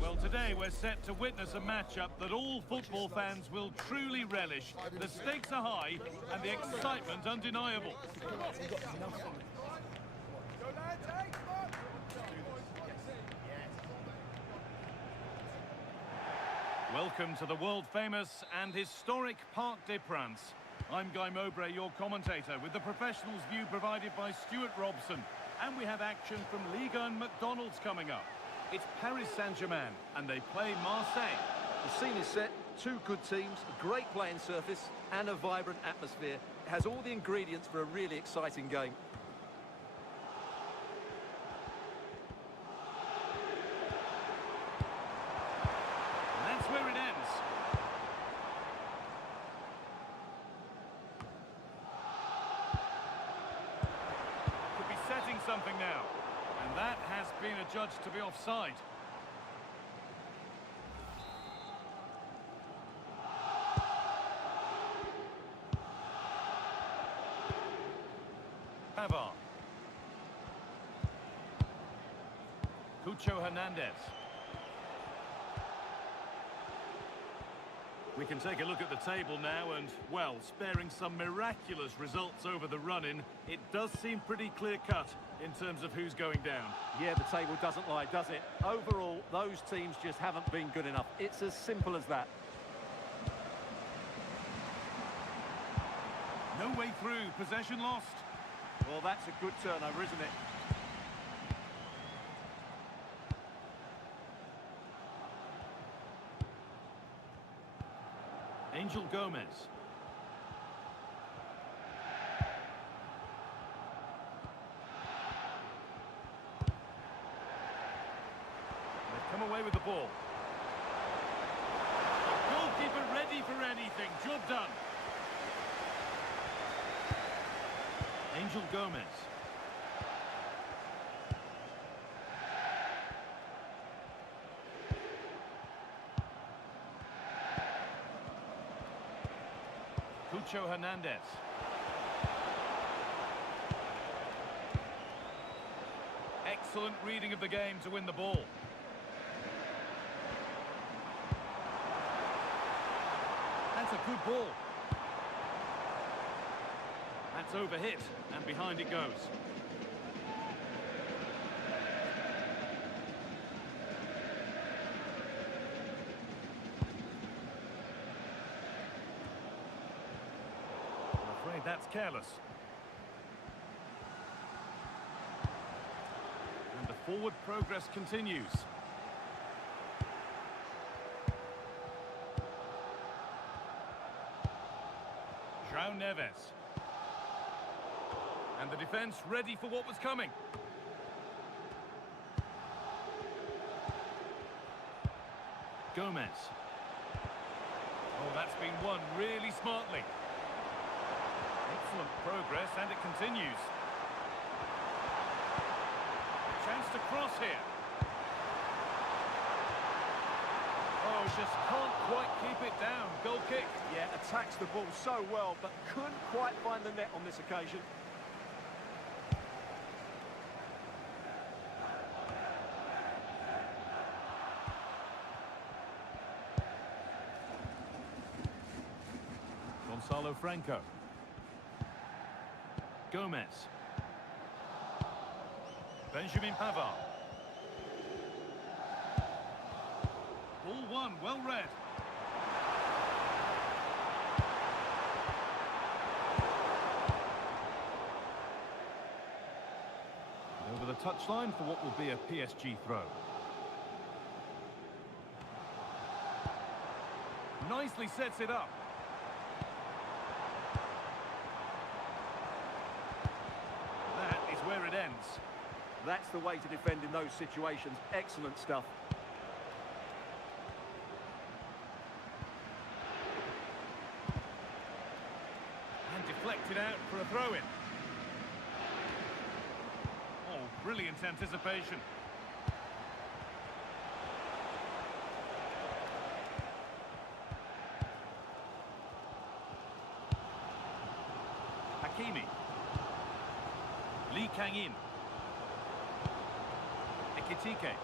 Well, today we're set to witness a matchup that all football fans will truly relish. The stakes are high and the excitement undeniable. Welcome to the world-famous and historic Parc des Princes. I'm Guy Mowbray, your commentator, with the professionals' view provided by Stuart Robson. And we have action from Ligue and McDonald's coming up. It's Paris Saint-Germain, and they play Marseille. The scene is set, two good teams, a great playing surface, and a vibrant atmosphere. It has all the ingredients for a really exciting game. And that's where it ends. Could be setting something now. And that has been adjudged to be offside. Pavard. Cucho Hernandez. We can take a look at the table now and, well, sparing some miraculous results over the run-in, it does seem pretty clear-cut in terms of who's going down. Yeah, the table doesn't lie, does it? Overall, those teams just haven't been good enough. It's as simple as that. No way through, possession lost. Well, that's a good turnover, isn't it? Angel Gomez. They've come away with the ball. Goalkeeper ready for anything. Job done. Angel Gomez. Cucho Hernandez. Excellent reading of the game to win the ball. That's a good ball. That's overhit, and behind it goes. I'm afraid that's careless. And the forward progress continues. João Neves. And the defence ready for what was coming. Gomez. Oh, that's been won really smartly. Excellent progress, and it continues. Chance to cross here. Oh, just can't quite keep it down. Goal kick. Yeah, attacks the ball so well, but couldn't quite find the net on this occasion. Gonzalo Franco. Gomez. Benjamin Pavard. Ball one, well read. Over the touchline for what will be a PSG throw. Nicely sets it up. That is where it ends. That's the way to defend in those situations. Excellent stuff. And deflected out for a throw-in. Oh, brilliant anticipation. Hakimi. Lee Kang-in. Ekitike.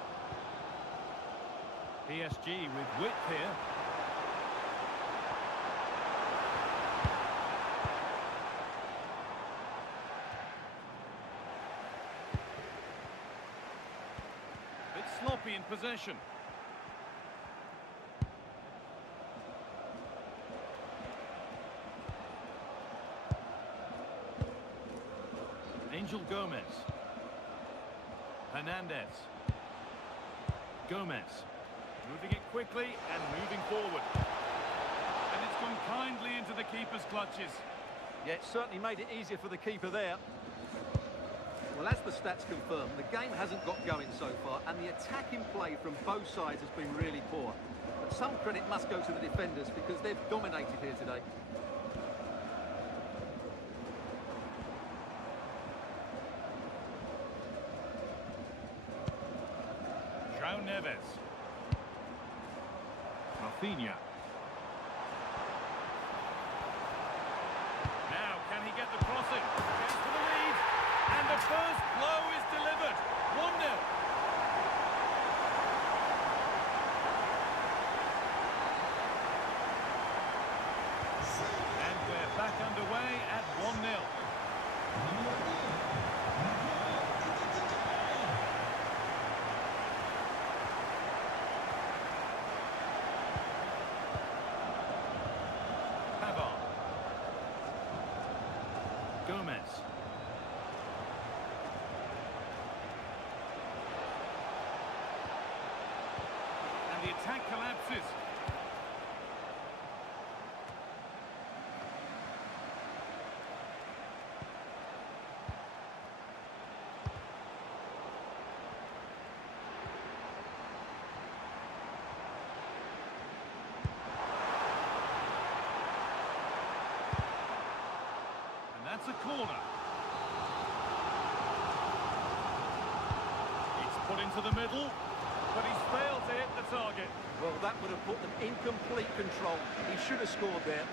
PSG with width here. Bit sloppy in possession. Angel Gomez. Hernandez. Gomez. Moving it quickly and moving forward. And it's gone kindly into the keeper's clutches. Yeah, it certainly made it easier for the keeper there. Well, as the stats confirm, the game hasn't got going so far, and the attacking play from both sides has been really poor. But some credit must go to the defenders because they've dominated here today. João Neves. Rafinha. Now, can he get the crossing? Gets for the lead. And the first blow is delivered. 1-0. And we're back underway at 1-0. The attack collapses. And that's a corner. It's put into the middle, but he's failed to hit the target. Well, that would have put them in complete control. He should have scored there.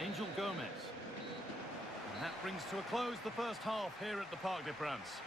Angel Gomez. And that brings to a close the first half here at the Parc des Princes.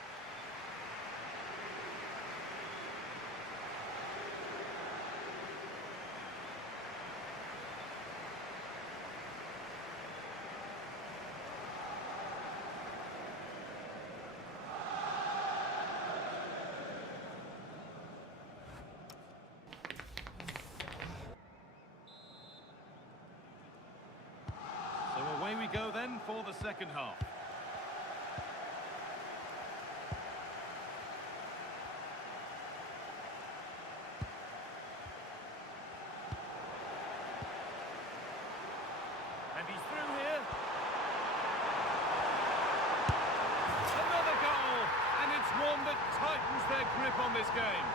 Away we go then for the second half. And he's through here. Another goal, and it's one that tightens their grip on this game.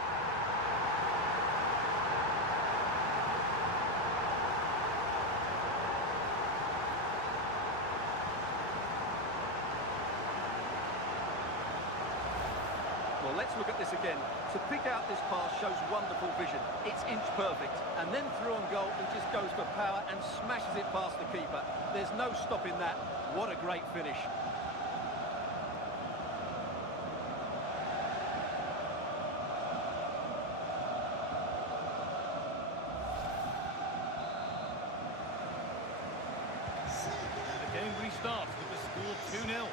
Well, let's look at this again. To pick out this pass shows wonderful vision. It's inch perfect. And then through on goal, he just goes for power and smashes it past the keeper. There's no stopping that. What a great finish. And the game restarts with the score 2-0.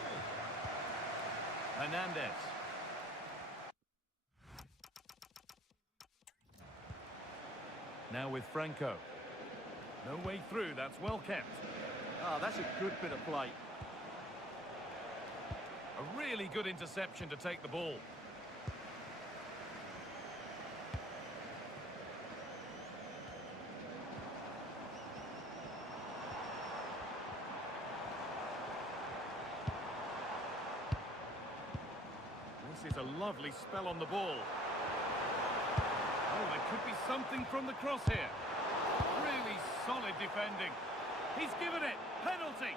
Hernandez. Now with Franco. No way through, that's well kept. Ah, that's a good bit of play. A really good interception to take the ball. This is a lovely spell on the ball. Oh, there could be something from the cross here. Really solid defending. He's given it. Penalty.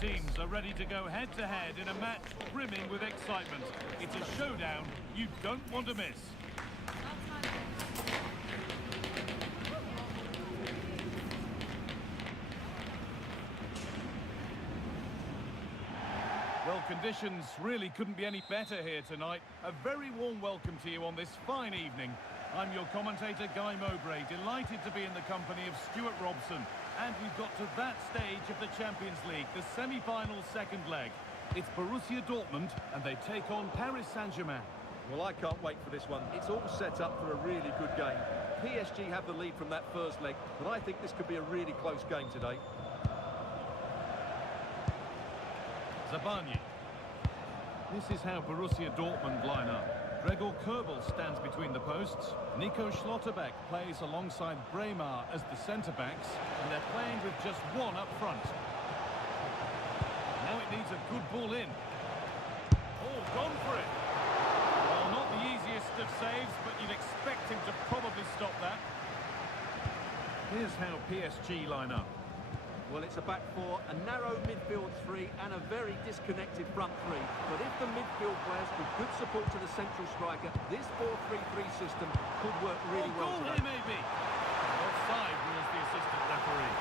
teams are ready to go head-to-head in a match brimming with excitement. It's a showdown you don't want to miss. Well, conditions really couldn't be any better here tonight. A very warm welcome to you on this fine evening. I'm your commentator, Guy Mowbray, delighted to be in the company of Stuart Robson. And we've got to that stage of the Champions League, the semi-final second leg. It's Borussia Dortmund, and they take on Paris Saint-Germain. Well, I can't wait for this one. It's all set up for a really good game. PSG have the lead from that first leg, but I think this could be a really close game today. Zabani. This is how Borussia Dortmund line up. Gregor Kobel stands between the posts. Nico Schlotterbeck plays alongside Bremer as the centre-backs, and they're playing with just one up front. Now it needs a good ball in. Oh, gone for it. Well, not the easiest of saves, but you'd expect him to probably stop that. Here's how PSG line up. Well, it's a back four, a narrow midfield three, and a very disconnected front three. But if the midfield players with good support to the central striker, this 4-3-3 system could work really well today. Here maybe. Offside rules the assistant referee.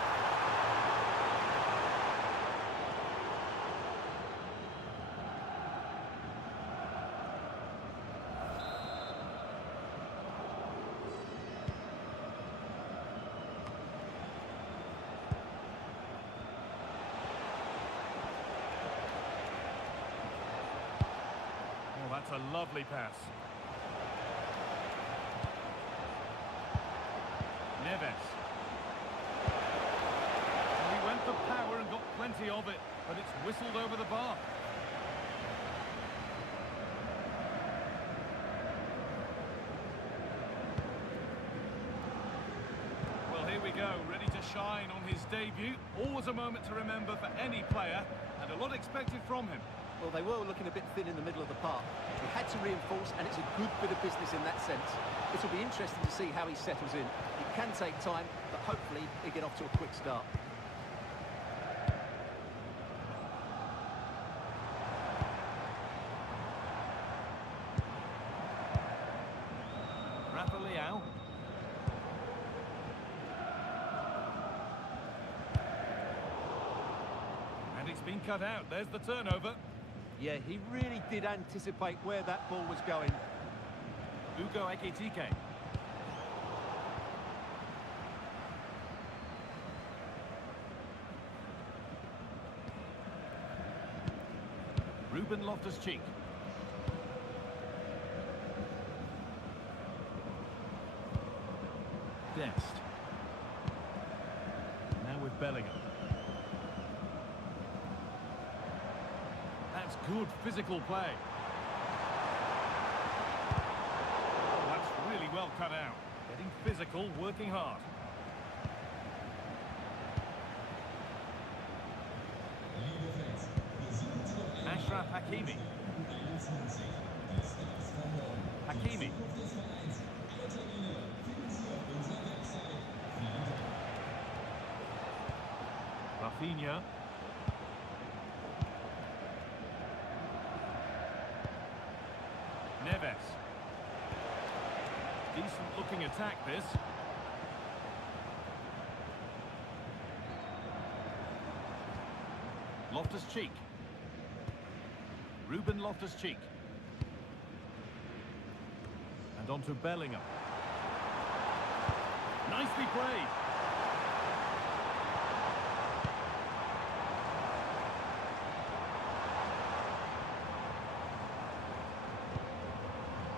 That's a lovely pass. Neves. Well, he went for power and got plenty of it, but it's whistled over the bar. Well, here we go, ready to shine on his debut. Always a moment to remember for any player, and a lot expected from him. Well, they were looking a bit thin in the middle of the park. They had to reinforce, and it's a good bit of business in that sense. It'll be interesting to see how he settles in. It can take time, but hopefully he'll get off to a quick start. Rafa Leao. And it's been cut out. There's the turnover. Yeah, he really did anticipate where that ball was going. Ugo Ekitike. Ruben Loftus-Cheek. Dest. Now with Bellingham. That's good physical play. Oh, that's really well cut out. Getting physical, working hard. Ashraf Hakimi. Hakimi. Rafinha. Neves. Decent looking attack this. Loftus-Cheek. Ruben Loftus-Cheek. And on to Bellingham. Nicely played.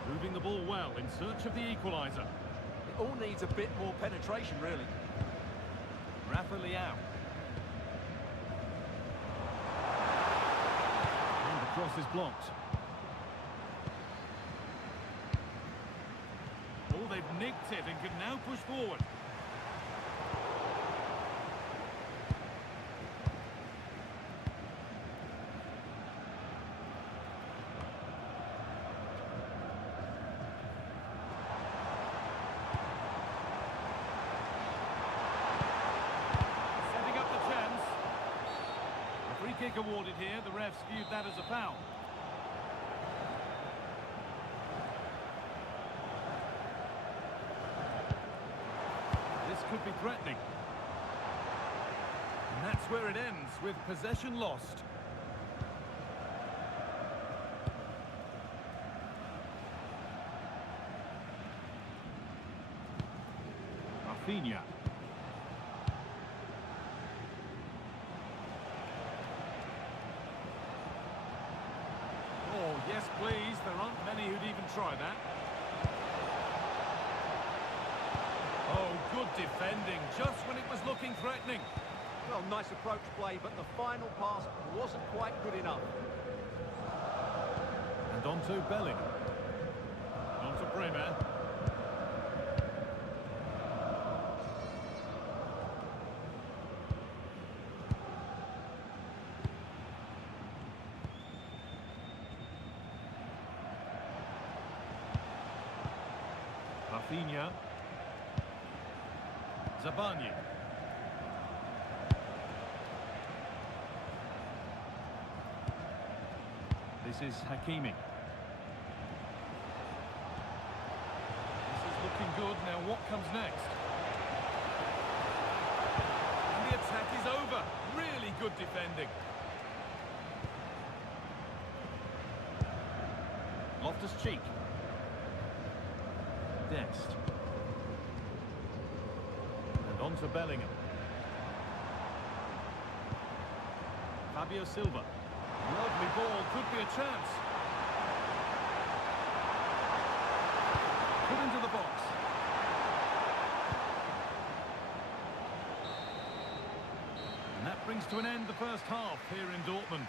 Moving the ball well in search of the equaliser. It all needs a bit more penetration, really. Rafa Leao. And the cross is blocked. Oh, they've nicked it and can now push forward. kick awarded here. The refs viewed that as a foul. This could be threatening. And that's where it ends, with possession lost. Rafinha. Oh, yes, please. There aren't many who'd even try that. Oh, good defending, just when it was looking threatening. Well, nice approach play, but the final pass wasn't quite good enough. And on to Bellingham. On to Bremer. Rafinha. Zabani. This is Hakimi. This is looking good. Now what comes next? And the attack is over. Really good defending. Loftus-Cheek. Dest. And on to Bellingham. Fabio Silva. Lovely ball, could be a chance. Put into the box. And that brings to an end the first half here in Dortmund.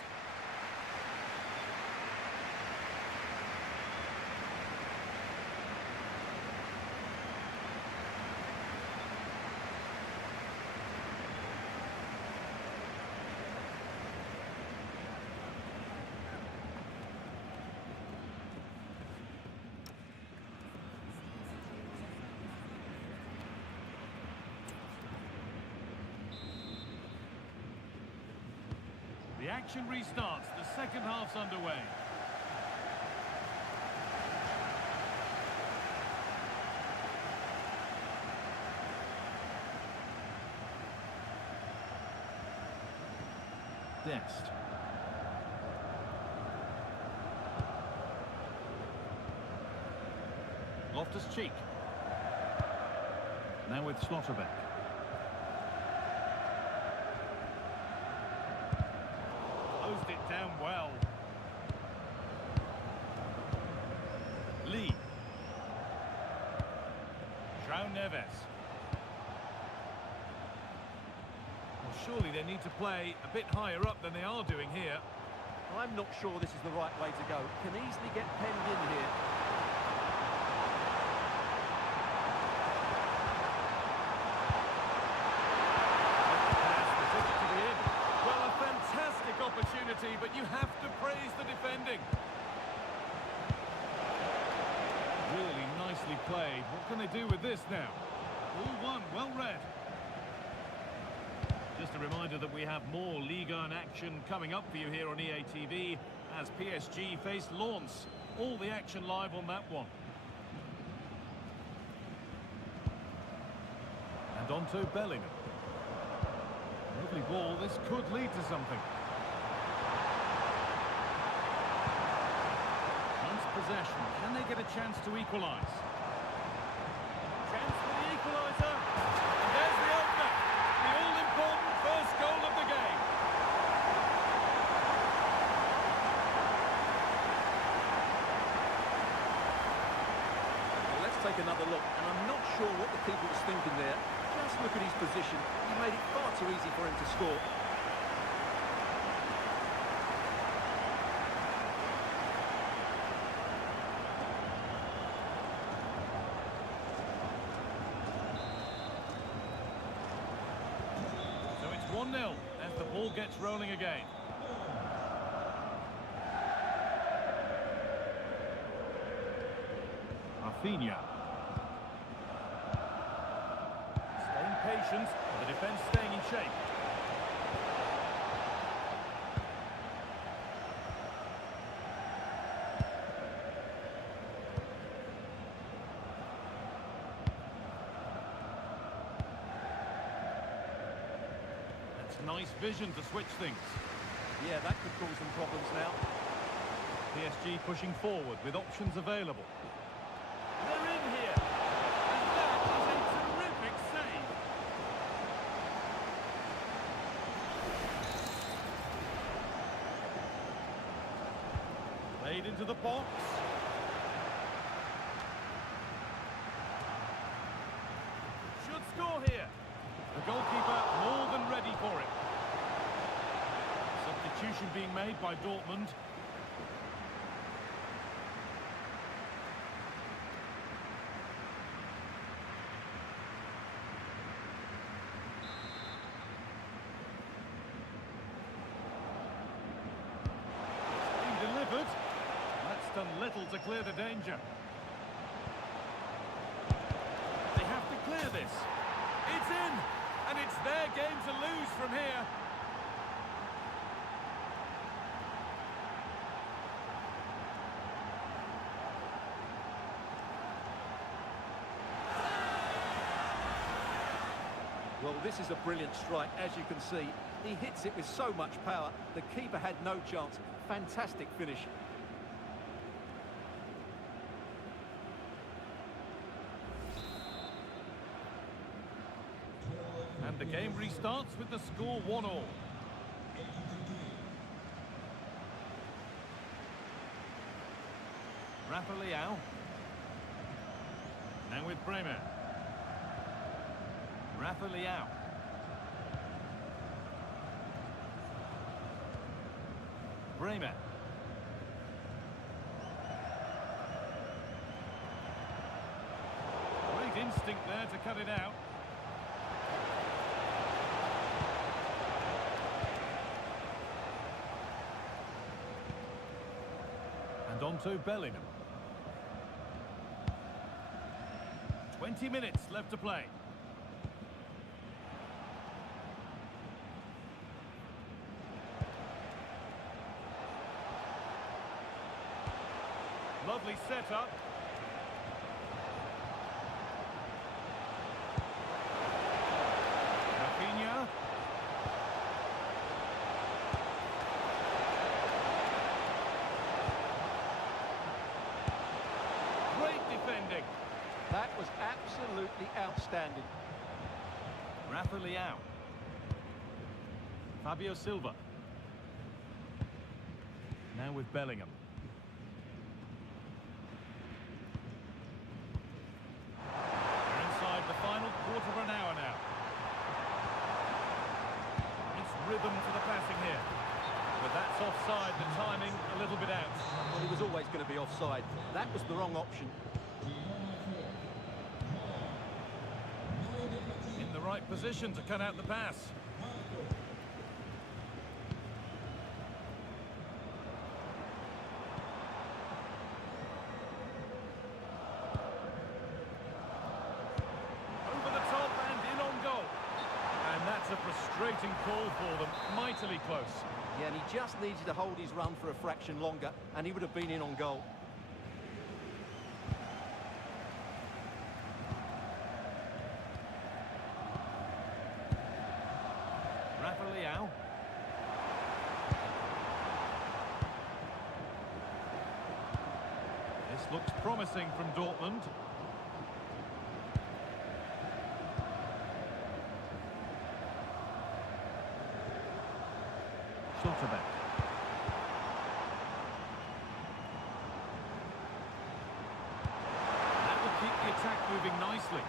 The action restarts. The second half's underway. Dest. Loftus-Cheek. Now with Schlotterbeck. Closed it down well. Ligue. João Neves. Well, surely they need to play a bit higher up than they are doing here. I'm not sure this is the right way to go. Can easily get penned in here. Opportunity, but you have to praise the defending. Really nicely played. What can they do with this now? All one, well read. Just a reminder that we have more Ligue 1 action coming up for you here on EA TV as PSG face Lens. All the action live on that one. And on to Bellingham. Lovely ball. This could lead to something. Possession. Can they get a chance to equalise? Chance for the equaliser. And there's the opener. The all-important first goal of the game. Well, let's take another look. And I'm not sure what the keeper was thinking there. Just look at his position. He made it far too easy for him to score. So it's 1-0 as the ball gets rolling again. Rafinha. Staying patient, the defence staying in shape. nice vision to switch things. Yeah, that could cause them problems now. PSG pushing forward with options available. They're in here. And that is a terrific save. Played into the box. Should score here. The goalkeeper more than ready for it. Substitution being made by Dortmund. Delivered. That's done little to clear the danger. They have to clear this. It's in, and it's their game to lose from here. Well, this is a brilliant strike, as you can see. He hits it with so much power. The keeper had no chance. Fantastic finish. And the game restarts with the score 1-1. Rafa Leao. Now with Bremer. Rafa Leao. Bremer. Great instinct there to cut it out. And on to Bellingham. 20 minutes left to play. Lovely setup. Rafinha. Great defending. That was absolutely outstanding. Rafa Leao. Fabio Silva. Now with Bellingham. Final quarter of an hour now. It's rhythm to the passing here. But that's offside, the timing a little bit out. Well, he was always going to be offside. That was the wrong option. In the right position to cut out the pass. A frustrating call for them, mightily close. Yeah, and he just needed to hold his run for a fraction longer, and he would have been in on goal. Rafa Leao. This looks promising from Dortmund. Back. That will keep the attack moving nicely,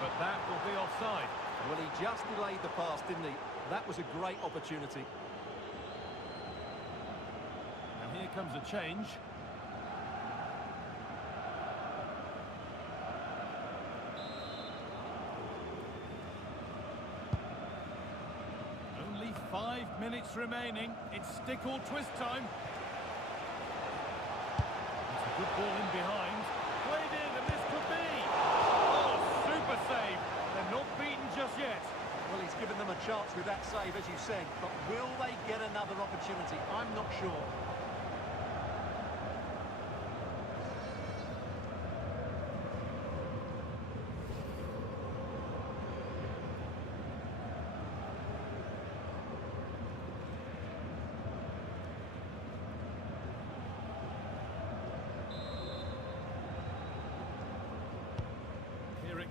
but that will be offside. Well, he just delayed the pass, didn't he? That was a great opportunity. And here comes a change. Only 5 minutes remaining. It's stick or twist time. It's a good ball in behind. Played in, and this could be. Oh, super save. They're not beaten just yet. Well, he's given them a chance with that save, as you said, but will they get another opportunity? I'm not sure.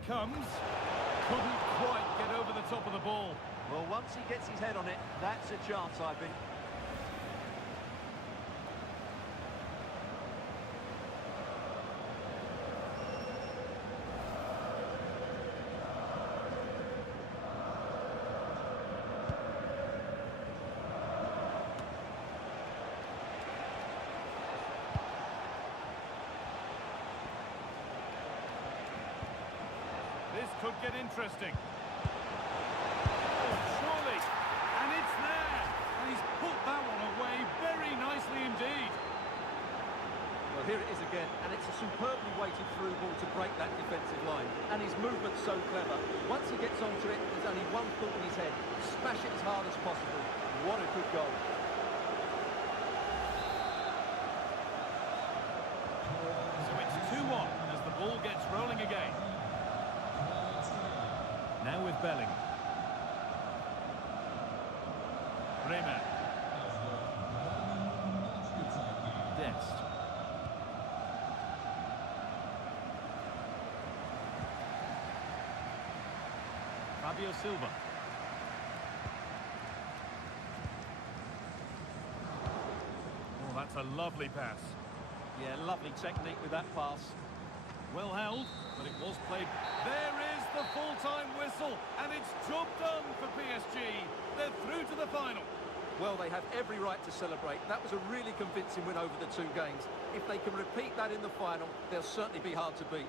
it comes. Couldn't quite get over the top of the ball. Well, once he gets his head on it, that's a chance, I think. This could get interesting. Oh, surely. And it's there. And he's put that one away very nicely indeed. Well, here it is again, and it's a superbly weighted through ball to break that defensive line. And his movement's so clever. Once he gets onto it, there's only one thought in his head. Smash it as hard as possible. What a good goal. So it's 2-1 as the ball gets rolling again. Now with Belling. Bremer. Dest. Fabio Silva. Oh, that's a lovely pass. Yeah, lovely technique with that pass. Well held, but it was played. There is the full-time whistle, and it's job done for PSG. They're through to the final. Well, they have every right to celebrate. That was a really convincing win over the two games. If they can repeat that in the final, they'll certainly be hard to beat.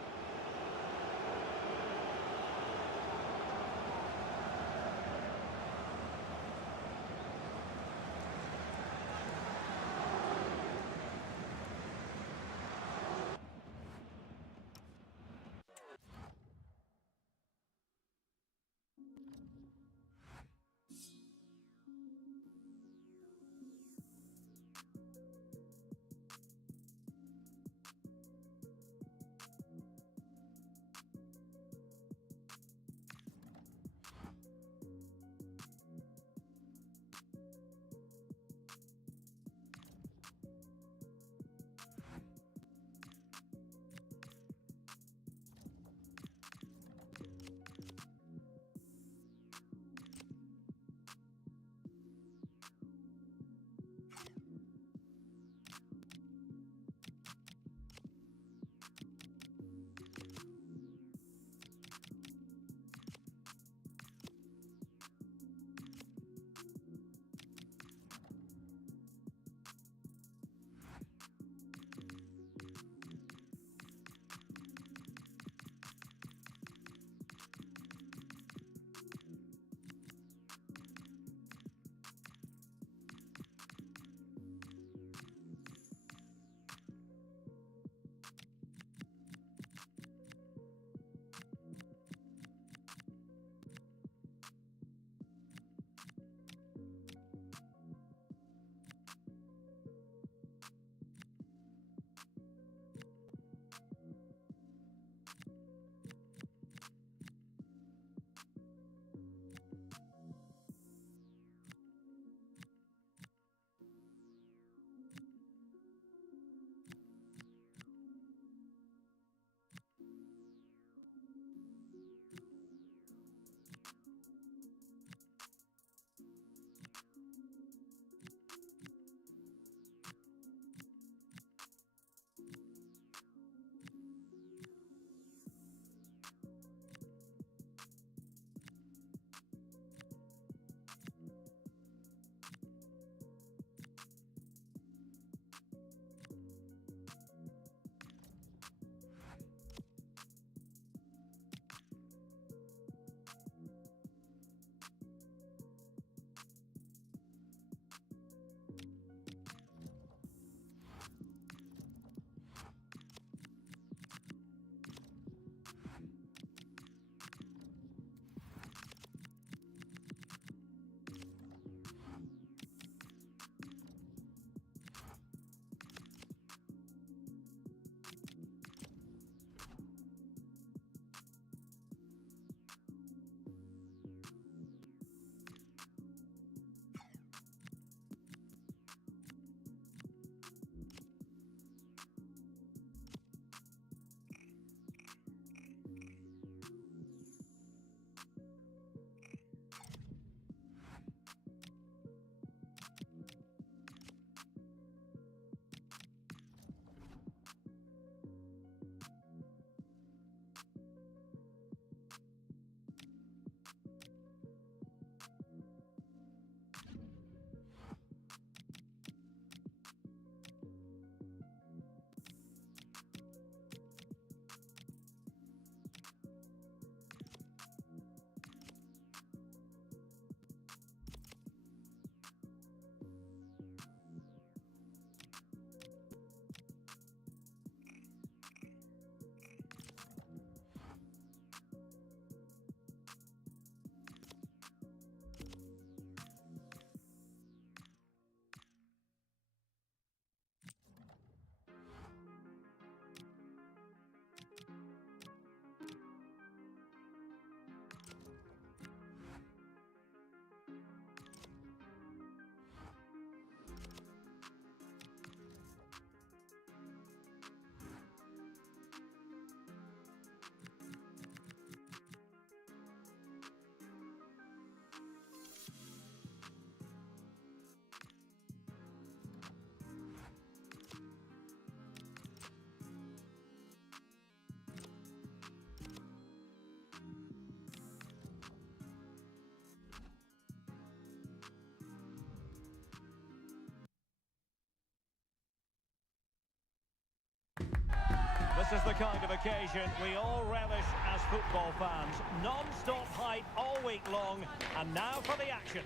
the kind of occasion we all relish as football fans. Non-stop hype all week long, and now for the action.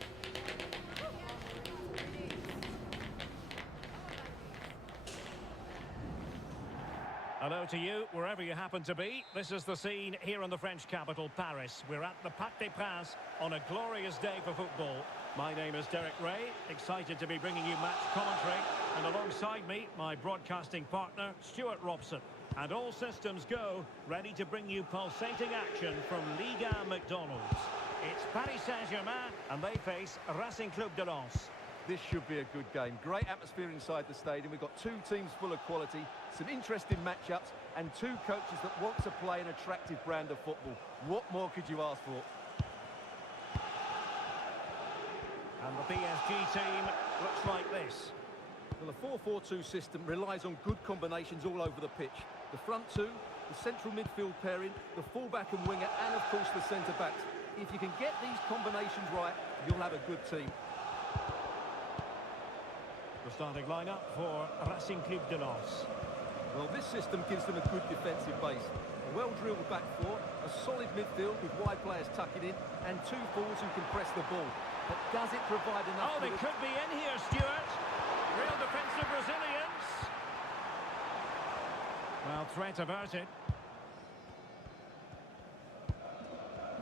Hello to you, wherever you happen to be. This is the scene here in the French capital, Paris. We're at the Parc des Princes on a glorious day for football. My name is Derek Ray, excited to be bringing you match commentary. And alongside me, my broadcasting partner, Stuart Robson. And all systems go, ready to bring you pulsating action from Ligue McDonald's. It's Paris Saint-Germain, and they face Racing Club de Lens. This should be a good game. Great atmosphere inside the stadium. We've got two teams full of quality, some interesting matchups, and two coaches that want to play an attractive brand of football. What more could you ask for? And the PSG team looks like this. Well, the 4-4-2 system relies on good combinations all over the pitch. The front two, the central midfield pairing, the fullback and winger, and of course the centre-backs. If you can get these combinations right, you'll have a good team. The starting lineup for Racing Club de Lens. Well, this system gives them a good defensive base. A well-drilled back four, a solid midfield with wide players tucking in, and two forwards who can press the ball. But does it provide enough? Oh, they could be in here, Stuart. Real defensive resilience. Well, threat averted.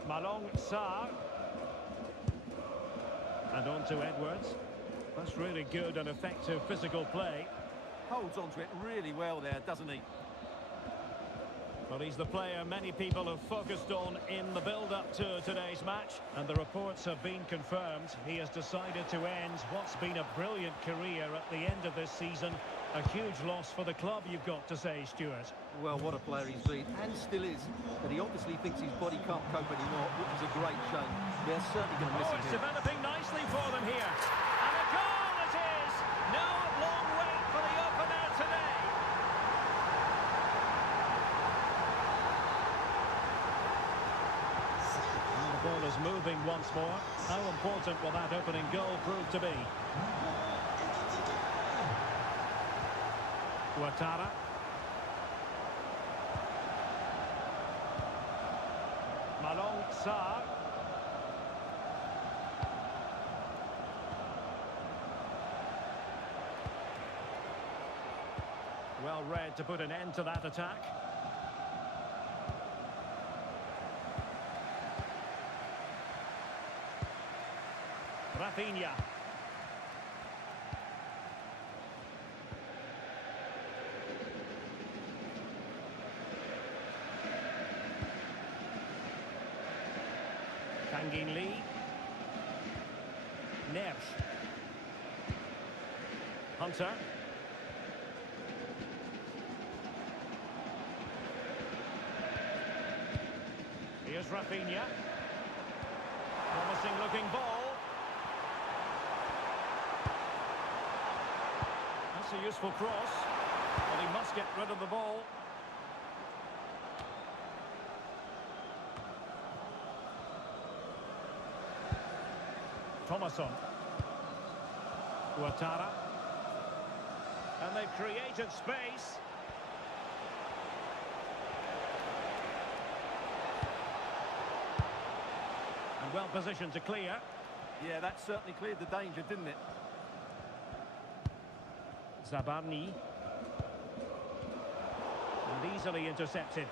Malong Sarr. And on to Edwards. That's really good and effective physical play. Holds onto it really well there, doesn't he? Well, he's the player many people have focused on in the build-up to today's match, and the reports have been confirmed. He has decided to end what's been a brilliant career at the end of this season. A huge loss for the club, you've got to say, Stuart. Well, what a player he's been, and still is. But he obviously thinks his body can't cope anymore, which is a great shame. They're certainly going to miss him It's here. developing nicely for them here. And a goal it is! No long wait for the opener today. And the ball is moving once more. How important will that opening goal prove to be? Ouattara. Malong Sarr. Well read to put an end to that attack. Rafinha. Tanguy Lee. Neves. Hunter. Here's Rafinha. Promising looking ball. That's a useful cross. But he must get rid of the ball. Thomasson. Ouattara. And they've created space. And well positioned to clear. Yeah, that certainly cleared the danger, didn't it? Zabarni. And easily intercepted.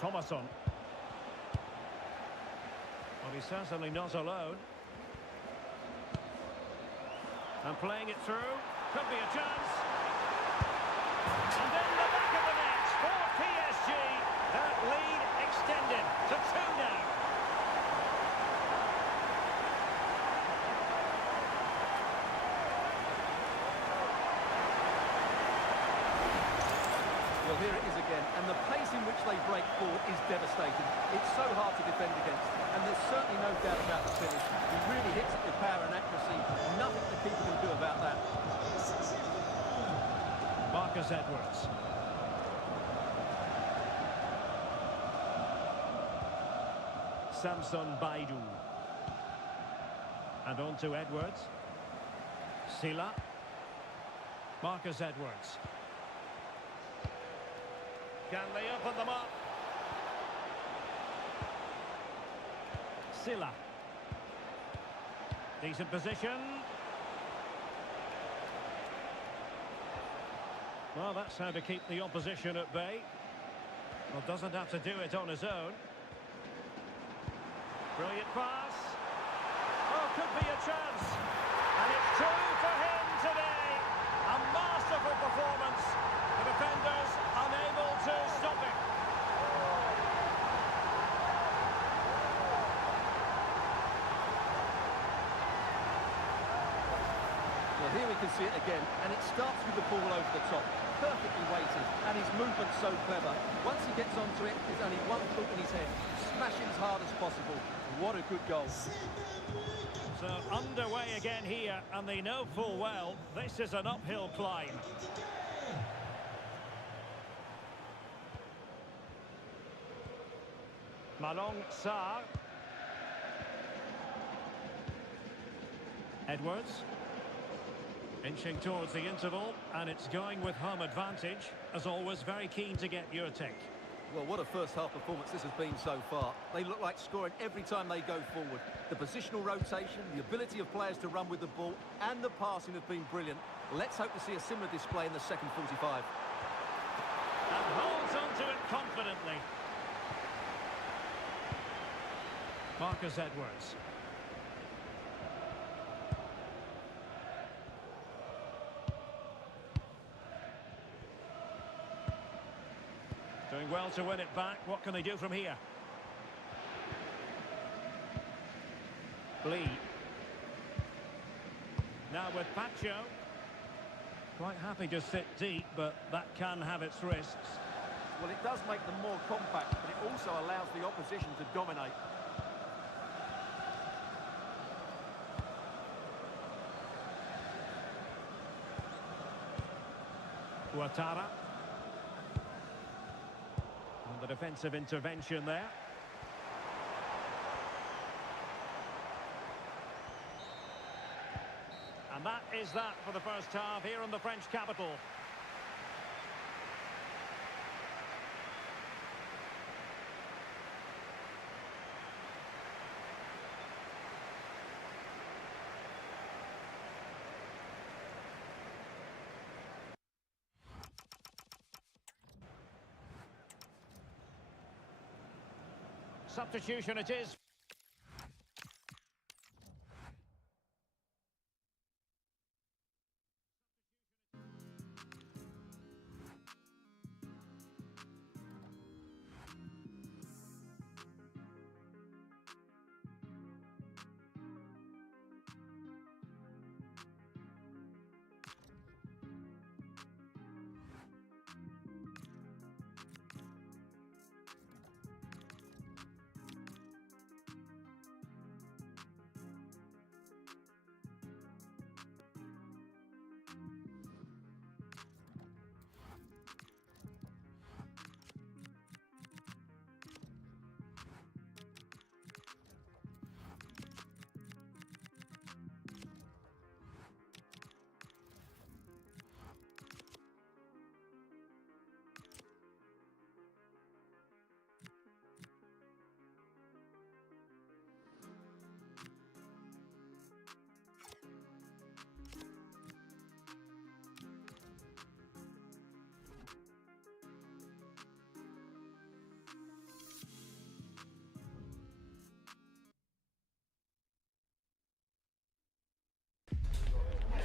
Thomasson. Well, he's certainly not alone. And playing it through. Could be a chance. And then the back of the net for PSG. That lead extended to 2 now. Well, here it is again, and the pace in which they break forward is devastating. It's so hard to defend against, and there's certainly no doubt about the finish. He really hits it with power and accuracy. Nothing the keeper can do about that. Marcus Edwards. Samson Baidu. And on to Edwards. Silla. Marcus Edwards. Can they open them up? Silla. Decent position. Well, that's how to keep the opposition at bay. Well, doesn't have to do it on his own. Brilliant pass. Oh, could be a chance. And it's two for him today. A masterful performance. The defenders unable to stop it. Well, here we can see it again, and it starts with the ball over the top. Perfectly weighted, and his movement's so clever. Once he gets onto it, there's only one thought in his head. Smash it as hard as possible. What a good goal. So underway again here, and they know full well this is an uphill climb. Malong Sarr. Edwards. Inching towards the interval, and it's going with home advantage. As always, very keen to get your take. Well, what a first-half performance this has been so far. They look like scoring every time they go forward. The positional rotation, the ability of players to run with the ball, and the passing have been brilliant. Let's hope to see a similar display in the second 45. And holds onto it confidently. Marcus Edwards. Doing well to win it back. What can they do from here? Lee. Now with Pacho. Quite happy to sit deep, but that can have its risks. Well, it does make them more compact, but it also allows the opposition to dominate. Ouattara. And the defensive intervention there. And that is that for the first half here in the French capital. Substitution it is.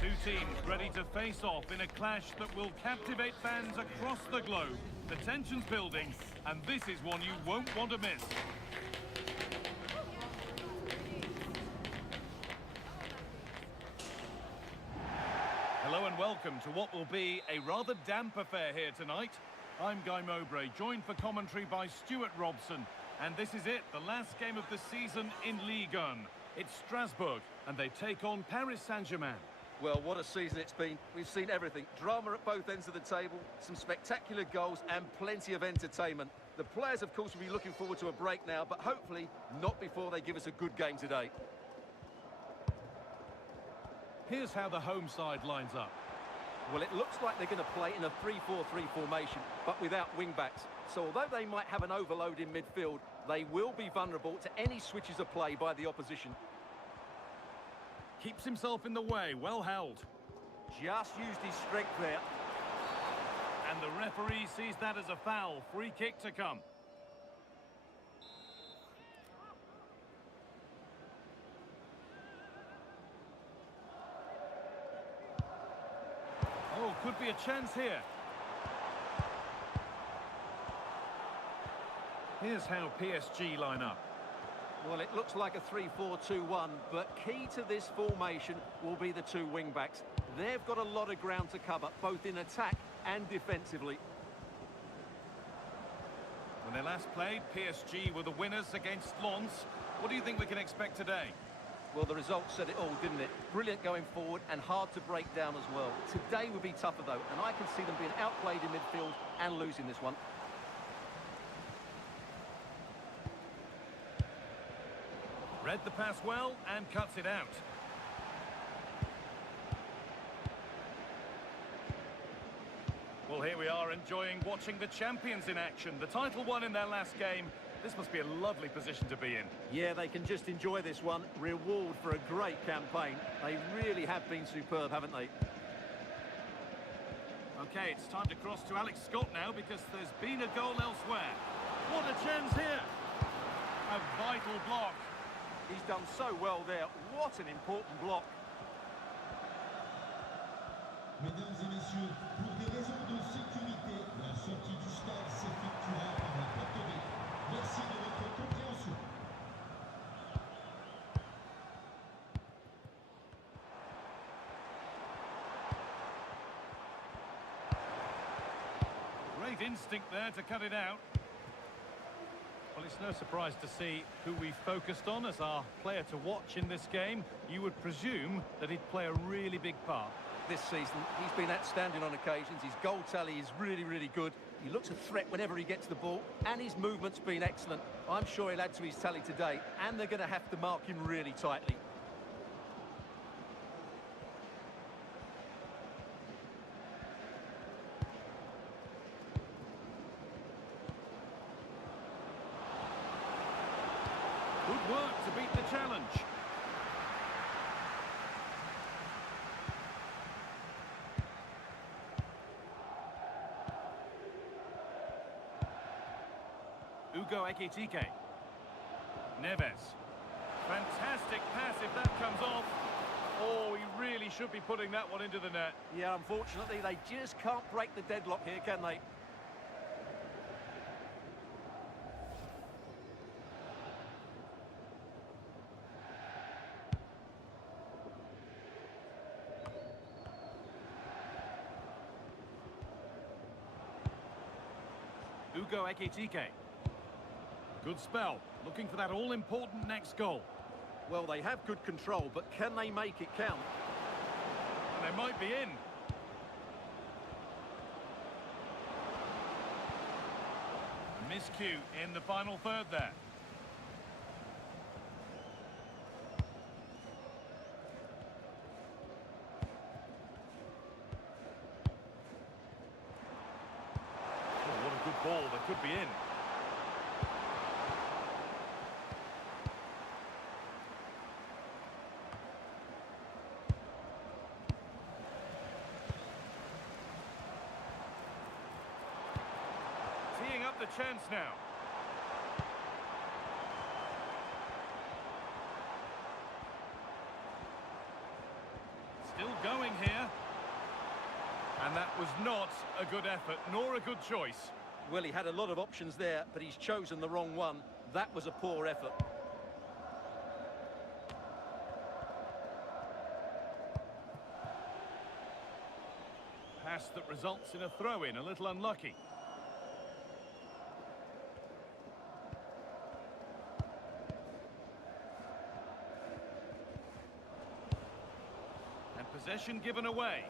Two teams ready to face off in a clash that will captivate fans across the globe. The tension's building, and this is one you won't want to miss. Hello and welcome to what will be a rather damp affair here tonight. I'm Guy Mowbray, joined for commentary by Stuart Robson. And this is it, the last game of the season in Ligue 1. It's Strasbourg, and they take on Paris Saint-Germain. Well, what a season it's been. We've seen everything. Drama at both ends of the table, some spectacular goals and plenty of entertainment. The players, of course, will be looking forward to a break now, but hopefully not before they give us a good game today. Here's how the home side lines up. Well, it looks like they're going to play in a 3-4-3 formation, but without wing-backs. So although they might have an overload in midfield, they will be vulnerable to any switches of play by the opposition. Keeps himself in the way, well held. Just used his strength there. And the referee sees that as a foul. Free kick to come. Oh, could be a chance here. Here's how PSG line up. Well, it looks like a 3-4-2-1, but key to this formation will be the two wing-backs. They've got a lot of ground to cover, both in attack and defensively. When they last played, PSG were the winners against Lens. What do you think we can expect today? Well, the result said it all, didn't it? Brilliant going forward and hard to break down as well. Today will be tougher, though, and I can see them being outplayed in midfield and losing this one. Read the pass well and cuts it out. Well, here we are enjoying watching the champions in action. The title won in their last game. This must be a lovely position to be in. Yeah, they can just enjoy this one. Reward for a great campaign. They really have been superb, haven't they? Okay, it's time to cross to Alex Scott now because there's been a goal elsewhere. What a chance here! A vital block. He's done so well there. What an important block. Mesdames et messieurs, pour des raisons de sécurité, la sortie du stade s'effectuera par la porte B. Merci de votre compréhension. Great instinct there to cut it out. Well, it's no surprise to see who we focused on as our player to watch in this game. You would presume that he'd play a really big part. This season, he's been outstanding on occasions. His goal tally is really, really good. He looks a threat whenever he gets the ball, and his movement's been excellent. I'm sure he'll add to his tally today, and they're going to have to mark him really tightly. Good work to beat the challenge. Ugo Ekitike. Neves. Fantastic pass if that comes off. Oh, he really should be putting that one into the net. Yeah, unfortunately, they just can't break the deadlock here, can they? Ugo Ekitike. Good spell. Looking for that all-important next goal. Well, they have good control, but can they make it count? And they might be in. Miscue in the final third there. Oh, what a good ball. They could be in. Teeing up the chance now. Still going here. And that was not a good effort, nor a good choice. Well, he had a lot of options there, but he's chosen the wrong one. That was a poor effort. Pass that results in a throw-in, a little unlucky. And possession given away.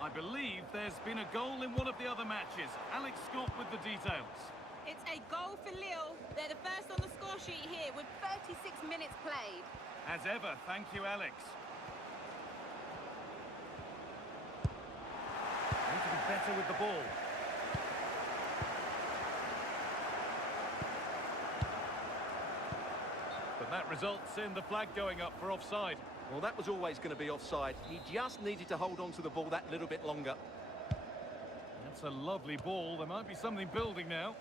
I believe there's been a goal in one of the other matches. Alex Scott with the details. It's a goal for Lille. They're the first on the score sheet here with 36 minutes played. As ever, thank you, Alex. Need to be better with the ball. But that results in the flag going up for offside. Well, that was always going to be offside. He just needed to hold on to the ball that little bit longer. That's a lovely ball. There might be something building now.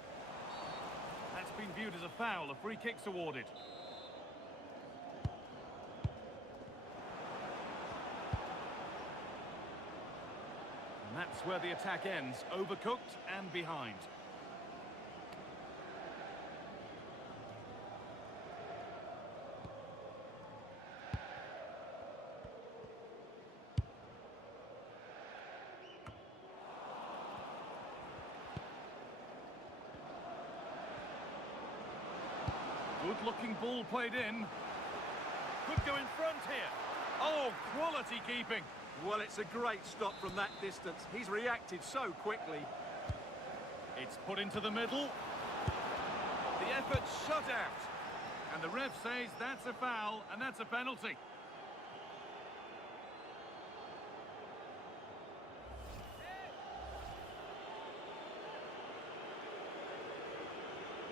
That's been viewed as a foul. A free kick's awarded. And that's where the attack ends. Overcooked and behind. Good-looking ball played in. Could go in front here. Oh, quality keeping. Well, it's a great stop from that distance. He's reacted so quickly. It's put into the middle. The effort shut out. And the ref says that's a foul and that's a penalty.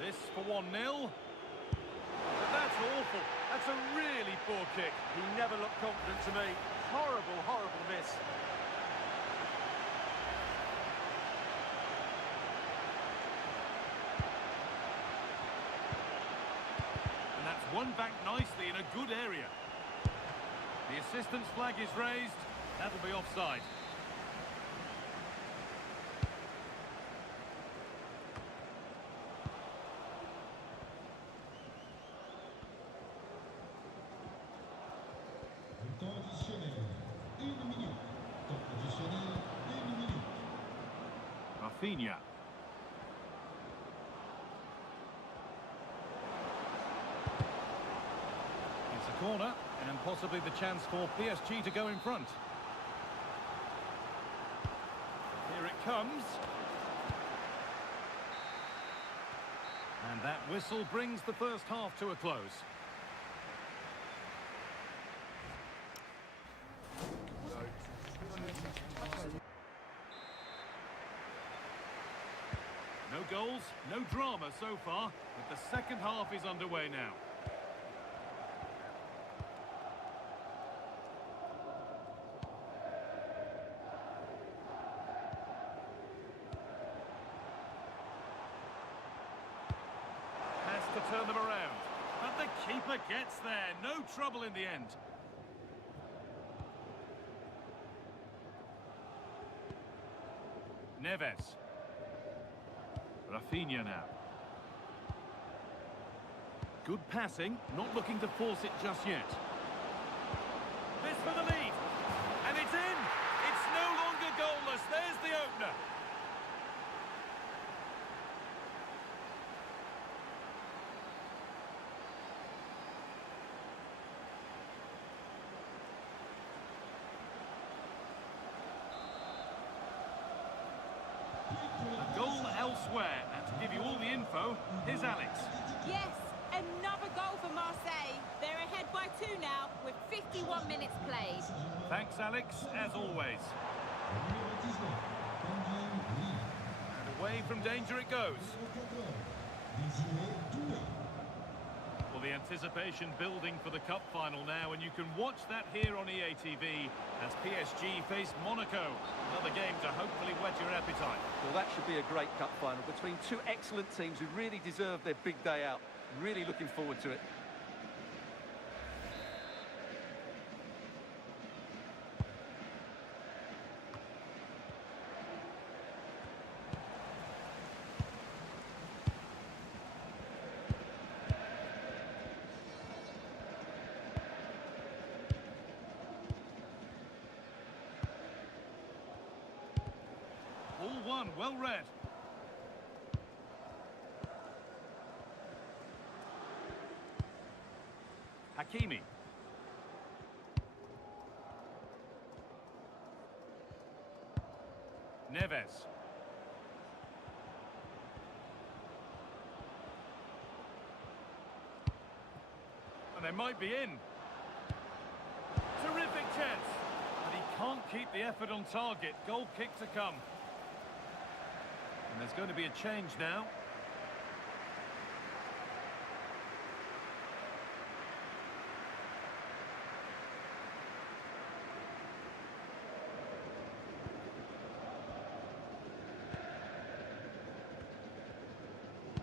This for 1-0. But that's awful. That's a really poor kick. He never looked confident to me. Horrible, horrible miss. And that's won back nicely in a good area. The assistant's flag is raised. That'll be offside. Temps additionnel, 1 minute. Temps additionnel, 1 minute. Rafinha. It's a corner and possibly the chance for PSG to go in front. Here it comes. And that whistle brings the first half to a close. No goals, no drama so far, but the second half is underway now. Has to turn them around, but the keeper gets there. No trouble in the end. Neves. Rafinha now. Good passing, not looking to force it just yet. This for the lead. And it's in! It's no longer goalless. There's the opener. A goal elsewhere, and to give you all the info, here's Alex. Yes, another goal for Marseille. They're ahead by 2 now with 51 minutes played. Thanks, Alex, as always. Numéro 19, Tanguy Ligue. And away from danger it goes. Numéro 14, Désiré Doué. Well, the anticipation building for the cup final now, and you can watch that here on EA TV as PSG face Monaco. Another game to hopefully whet your appetite. Well, that should be a great cup final between two excellent teams who really deserve their big day out. Really looking forward to it. All one, well read. Hakimi. Neves. And they might be in. Terrific chance. But he can't keep the effort on target. Goal kick to come. there's going to be a change now.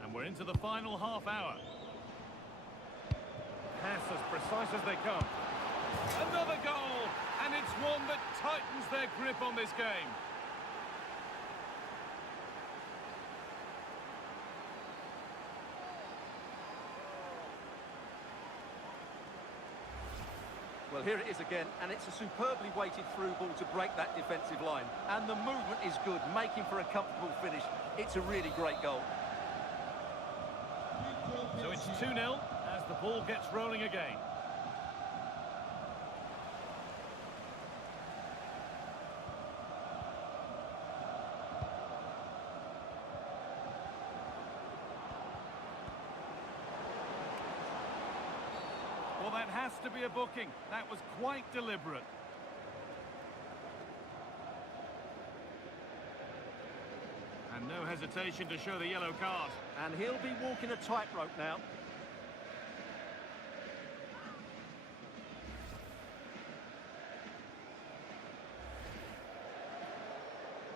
And we're into the final half hour. Pass as precise as they come. Another goal, and it's one that tightens their grip on this game. Well, here it is again, and it's a superbly weighted through ball to break that defensive line. And the movement is good, making for a comfortable finish. It's a really great goal. So it's 2-0 as the ball gets rolling again. Well, that has to be a booking. That was quite deliberate. And no hesitation to show the yellow card. And he'll be walking a tightrope now.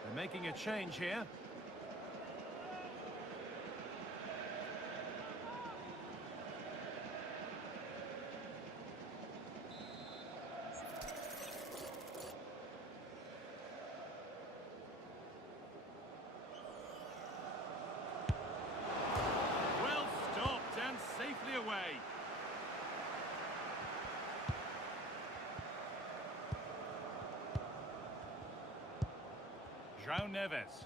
They're making a change here. Safely away. João Neves.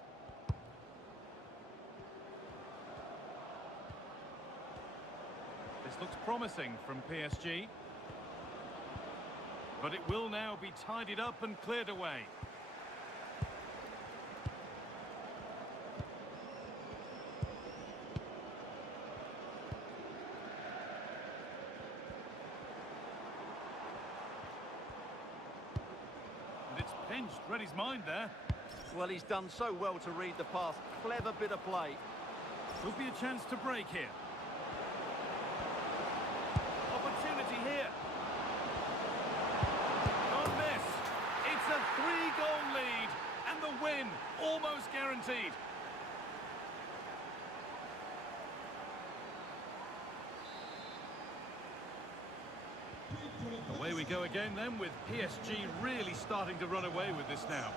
This looks promising from PSG. But it will now be tidied up and cleared away. Pinched, read his mind there. Well, he's done so well to read the pass. Clever bit of play. Could be a chance to break here. Opportunity here. Don't miss. It's a 3-goal lead, and the win almost guaranteed. Away we go again then, with PSG really starting to run away with this now.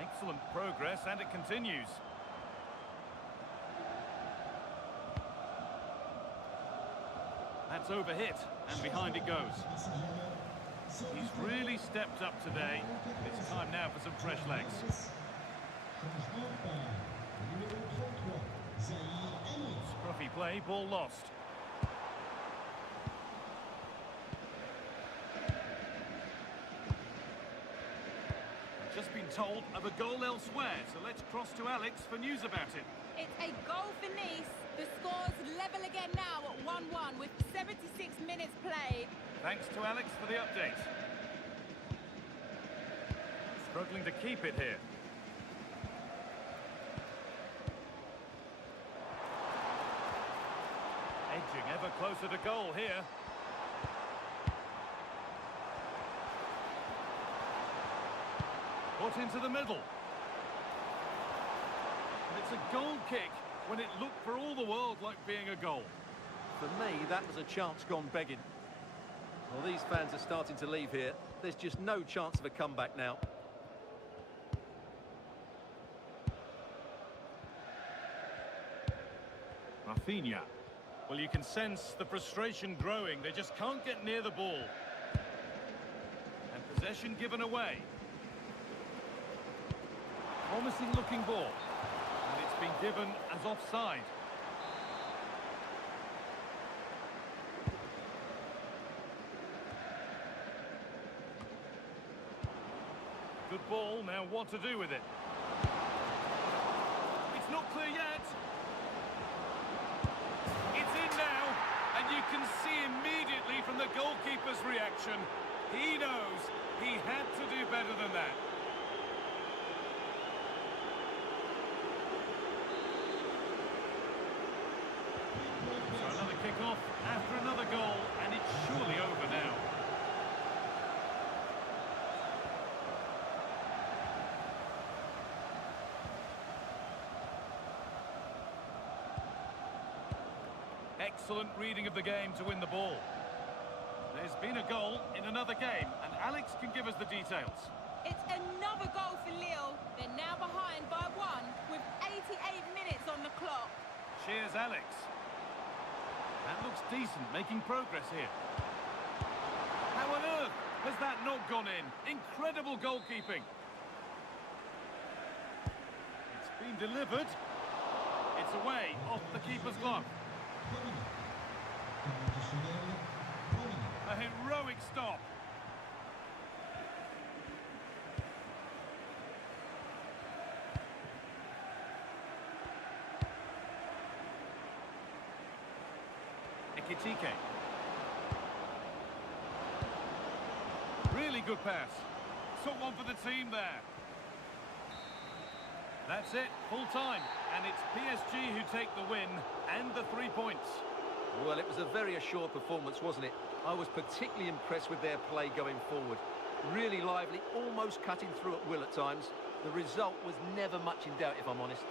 Excellent progress, and it continues. That's overhit, and behind it goes. He's really stepped up today. It's time now for some fresh legs. Scruffy play, ball lost. I've just been told of a goal elsewhere, so let's cross to Alex for news about it. It's a goal for Nice. The score's level again now at 1-1 with 76 minutes played. Thanks to Alex for the update. Struggling to keep it here. Edging ever closer to goal here. Put into the middle. And it's a goal kick when it looked for all the world like being a goal. For me, that was a chance gone begging. Well, these fans are starting to leave here. There's just no chance of a comeback now. Rafinha. Well, you can sense the frustration growing. They just can't get near the ball. And possession given away. Promising looking ball. And it's been given as offside. Good ball, now what to do with it? It's not clear yet. It's in now, and you can see immediately from the goalkeeper's reaction, he knows he had to do better than that. So another kick-off after another goal, and it's surely over now. Excellent reading of the game to win the ball. There's been a goal in another game, and Alex can give us the details. It's another goal for Lille. They're now behind by 1 with 88 minutes on the clock. Cheers, Alex. That looks decent, making progress here. How on earth has that not gone in? Incredible goalkeeping. It's been delivered. It's away, off the keeper's glove. A heroic stop. Ekitike. Really good pass. Took one for the team there. That's it, full time. And it's PSG who take the win and the 3 points. Well, it was a very assured performance, wasn't it? I was particularly impressed with their play going forward. Really lively, almost cutting through at will at times. The result was never much in doubt, if I'm honest.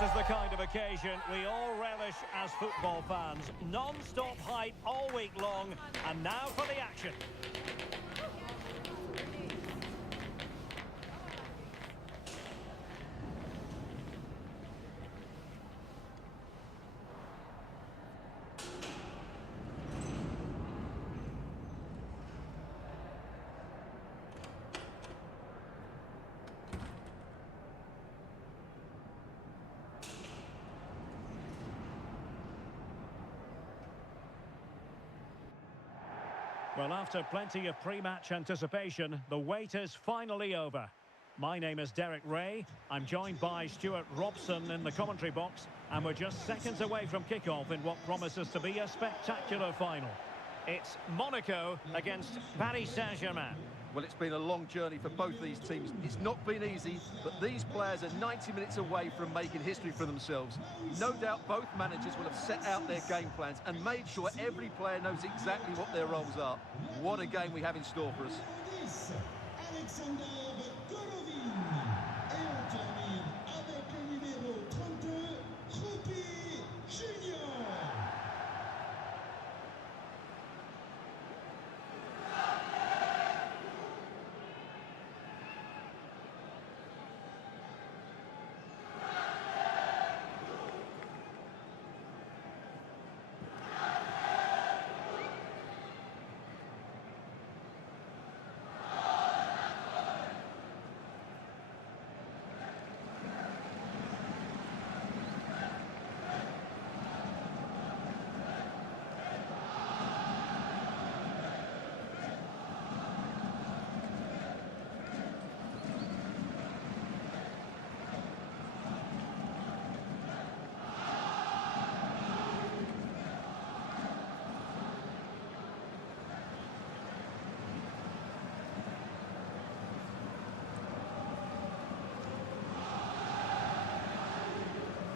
This is the kind of occasion we all relish as football fans. Non-stop hype all week long, and now for the action. Well, after plenty of pre-match anticipation, the wait is finally over. My name is Derek Ray. I'm joined by Stuart Robson in the commentary box, and we're just seconds away from kick-off in what promises to be a spectacular final. It's Monaco against Paris Saint-Germain. Well, it's been a long journey for both these teams. It's not been easy, but these players are 90 minutes away from making history for themselves. No doubt both managers will have set out their game plans and made sure every player knows exactly what their roles are. What a game we have in store for us.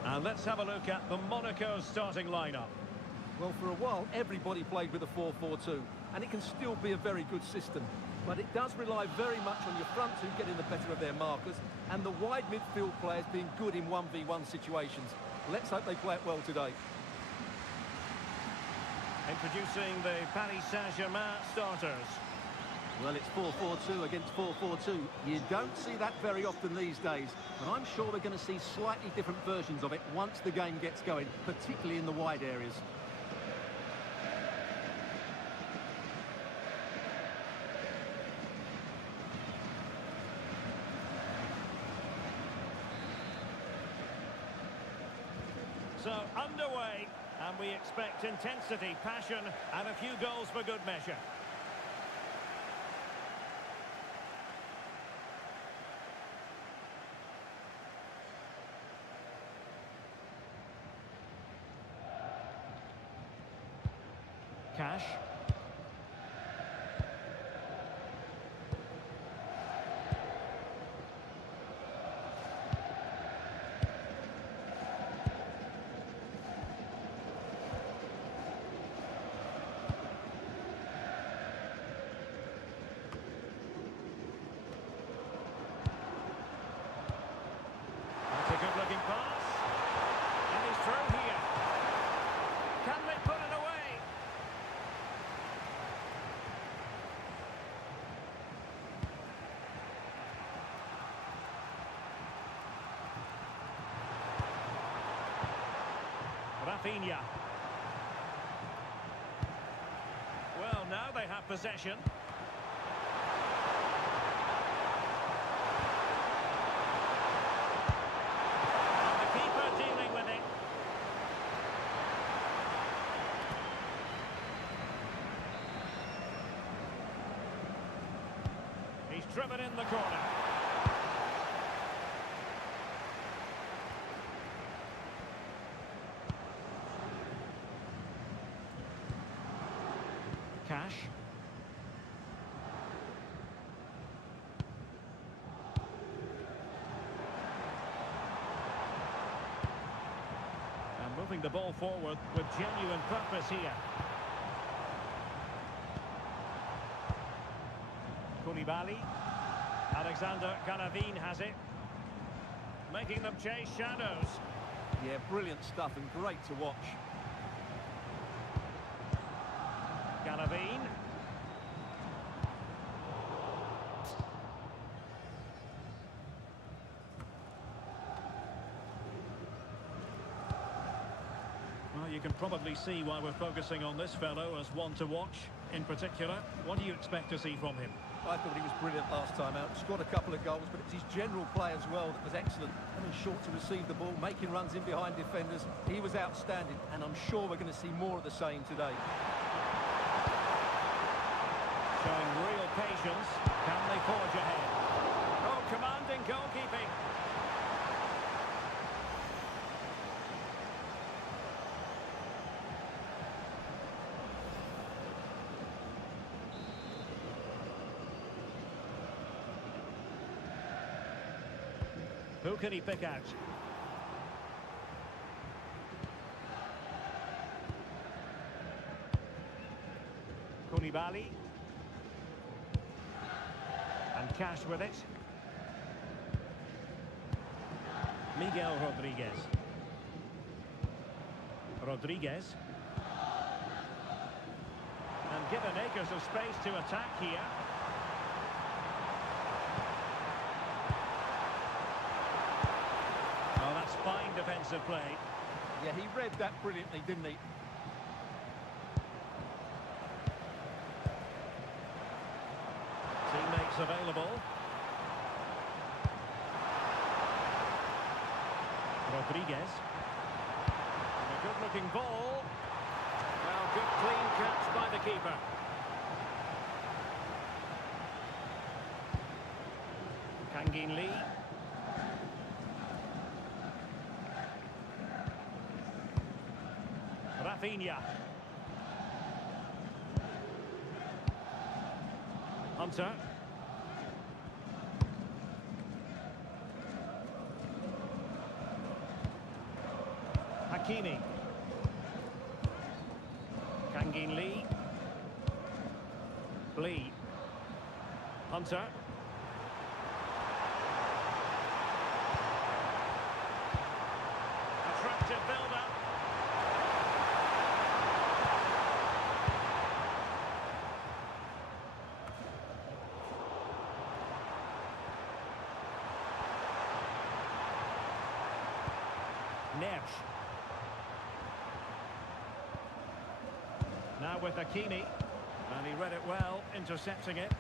And let's have a look at the Monaco starting lineup. Well, for a while, everybody played with a 4-4-2, and it can still be a very good system. But it does rely very much on your front two getting the better of their markers, and the wide midfield players being good in 1v1 situations. Let's hope they play it well today. Introducing the Paris Saint-Germain starters. Well, it's 4-4-2 against 4-4-2. You don't see that very often these days, but I'm sure we're going to see slightly different versions of it once the game gets going, particularly in the wide areas. So, underway, and we expect intensity, passion, and a few goals for good measure. Cash. That's a good-looking pass. And he's through here. Can they put it away? Rafinha. Well, now they have possession. And the keeper dealing with it. He's driven in the corner. Cash. And moving the ball forward with genuine purpose here. Koulibaly. Alexander Canavin has it. Making them chase shadows. Yeah, brilliant stuff and great to watch. Galavine. Well, you can probably see why we're focusing on this fellow as one to watch in particular. What do you expect to see from him? I thought he was brilliant last time out. Scored a couple of goals, but it's his general play as well that was excellent. Coming short to receive the ball, making runs in behind defenders. He was outstanding, and I'm sure we're going to see more of the same today. Showing real patience. Can they forge ahead? Oh, commanding goalkeeping. Who can he pick out? Koulibaly. And Cash with it. Miguel Rodriguez. Rodriguez. And given acres of space to attack here. Oh, that's fine defensive play. Yeah, he read that brilliantly, didn't he? Teammates available. Rodriguez. And a good-looking ball. Well, good clean catch by the keeper. Kangin Lee. Rafinha. Hunter. Hakimi. Kangin Lee. Lee. Hunter. Attractive build-up. Neves. Now with Hakimi, and he read it well, intercepting it.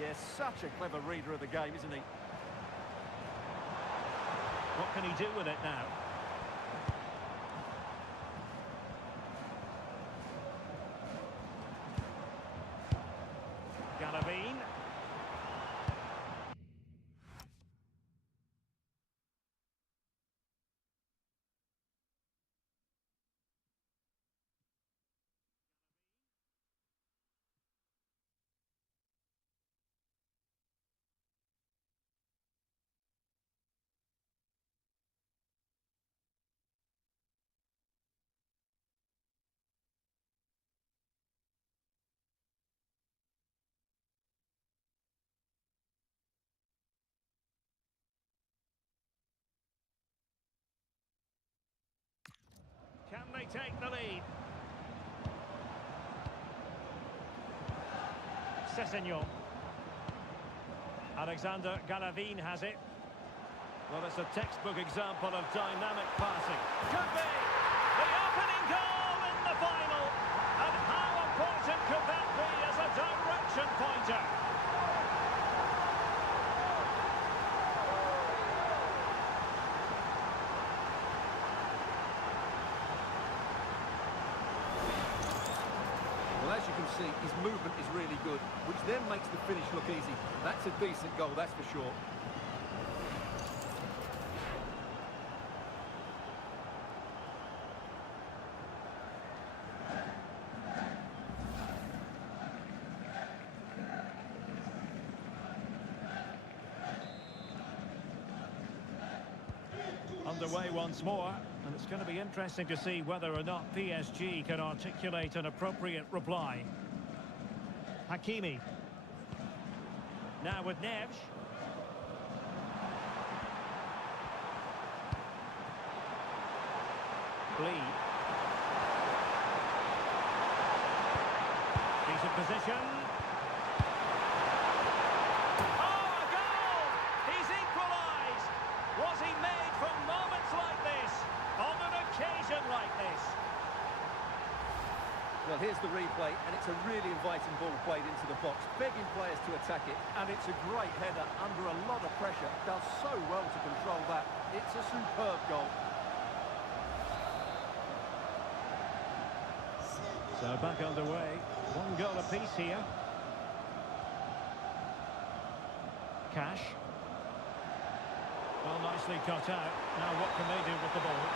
Yes, such a clever reader of the game, isn't he? What can he do with it now? Galavine. Can they take the lead? Sessegnon. Alexander Galavine has it. Well, it's a textbook example of dynamic passing. Could be the opening goal in the final. And how important could that be as a direction pointer? Well, as you can see, his movement is really good, which then makes the finish look easy. That's a decent goal, that's for sure. Underway once more, and it's going to be interesting to see whether or not PSG can articulate an appropriate reply. Hakimi. Now with Neves. Ligue. Decent position. Oh, a goal! He's equalised! Was he made from moments like this? On an occasion like this? Well, here's the replay, and it's a really inviting ball played into the box, begging players to attack it, and it's a great header under a lot of pressure. Does so well to control that. It's a superb goal. So back underway. One goal apiece here. Cash. Well, nicely cut out. Now what can they do with the ball?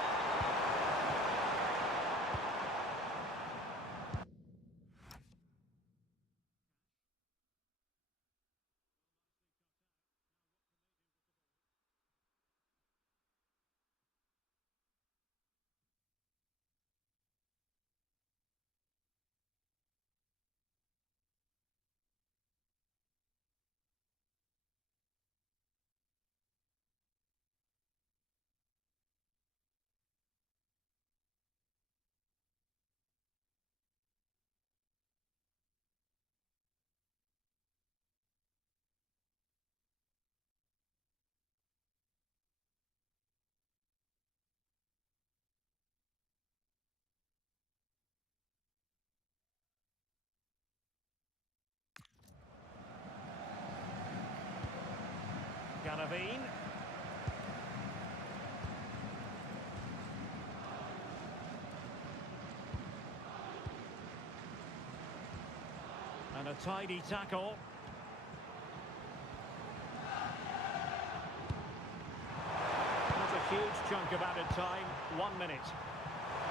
Canavine. And a tidy tackle. That's a huge chunk of added time. 1 minute.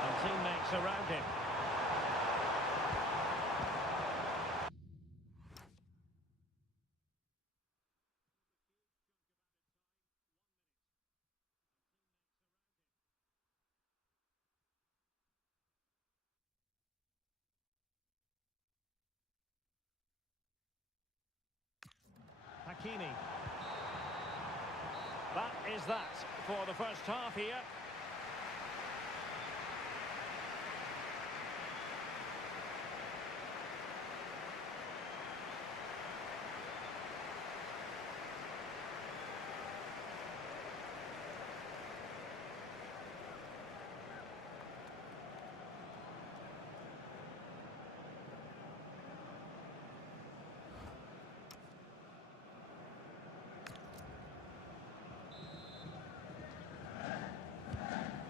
And teammates around him. Hakimi. That is that for the first half here.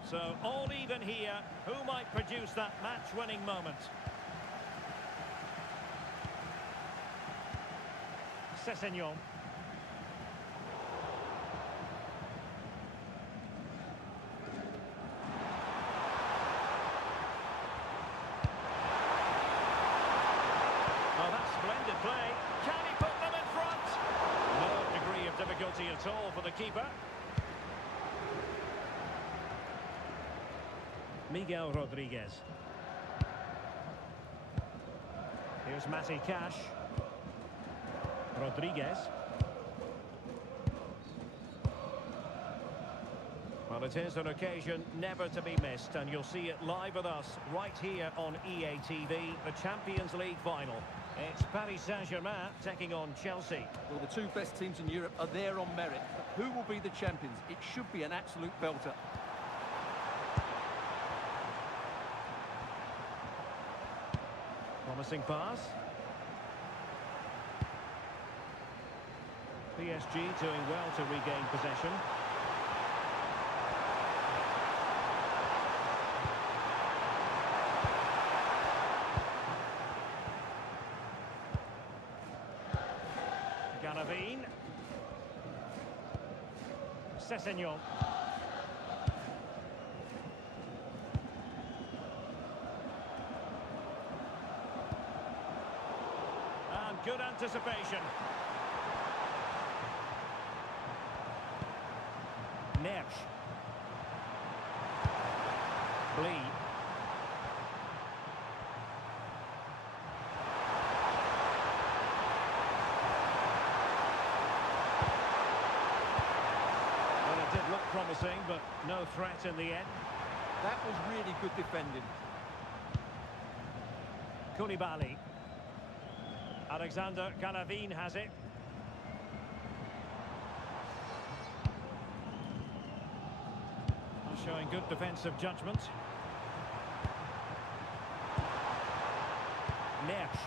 So all even here. Who might produce that match-winning moment? Sessegnon. Oh, that's splendid play. Can he put them in front? No degree of difficulty at all for the keeper. Miguel Rodriguez. Here's Matty Cash. Rodriguez. Well, it is an occasion never to be missed, and you'll see it live with us right here on EA TV, the Champions League final. It's Paris Saint-Germain taking on Chelsea. Well, the two best teams in Europe are there on merit. But who will be the champions? It should be an absolute belter. Promising pass. PSG doing well to regain possession. Canavine. Sessegnon. And good anticipation. Nersch. Ligue. Well, it did look promising, but no threat in the end. That was really good defending. Koulibaly. Alexander Golovin has it. Showing good defensive judgment. Nersch.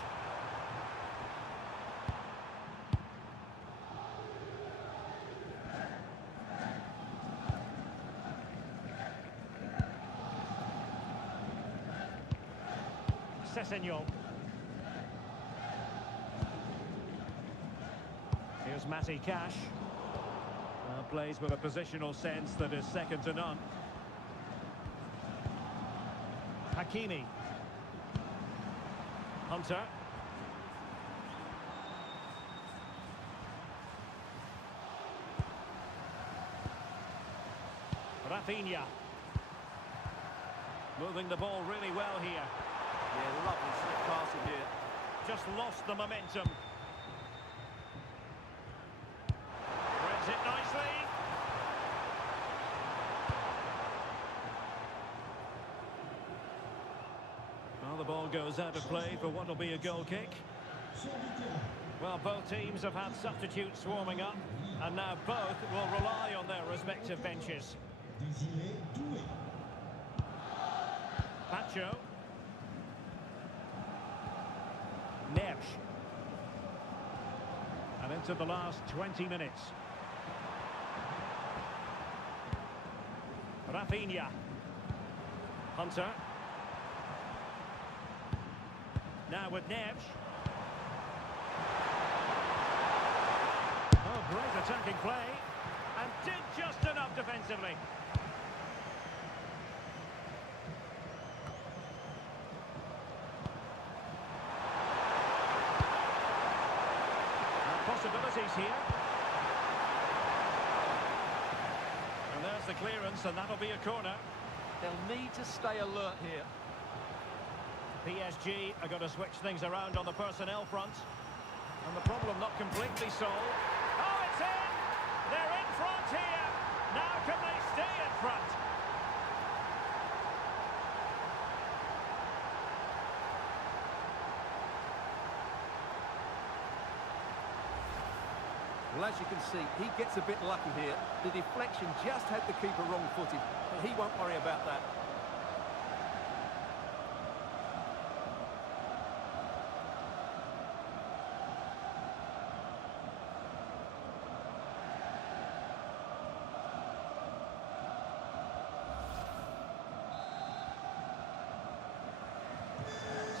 Sessegnon. Here's Matty Cash. Plays with a positional sense that is second to none. Hakimi. Hunter. Rafinha. Moving the ball really well here. Yeah, lovely slip passing here. Just lost the momentum. Threads it nicely. Well, the ball goes out of play for what will be a goal kick. Well, both teams have had substitutes warming up, and now both will rely on their respective benches. Pacho. Nersch. And into the last 20 minutes. Rafinha. Hunter. Now with Nersch. Oh, great attacking play. And did just enough defensively. Possibilities here. And there's the clearance, and that'll be a corner. They'll need to stay alert here. PSG are going to switch things around on the personnel front. And the problem not completely solved. Oh, it's in! They're in front here! Now can they stay in front? Well, as you can see, he gets a bit lucky here. The deflection just had the keeper wrong-footed, but he won't worry about that.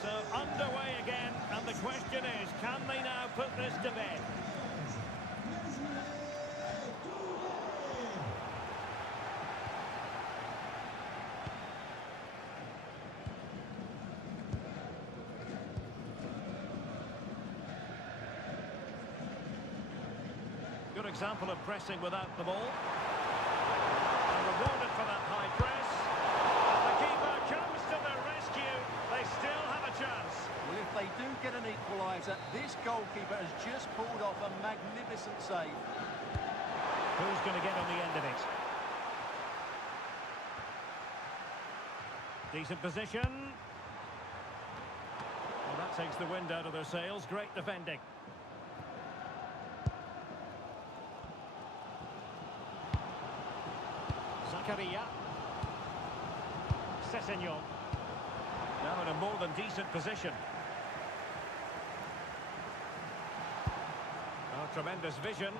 So underway again, and the question is, can they now put this to bed? Good example of pressing without the ball. And rewarded for that high press. And the keeper comes to the rescue. They still have a chance. Well, if they do get an equaliser, this goalkeeper has just pulled off a magnificent save. Who's going to get on the end of it? Decent position. Well, that takes the wind out of their sails. Great defending. Zakaria. Sessegnon. Now in a more than decent position. Oh, tremendous vision.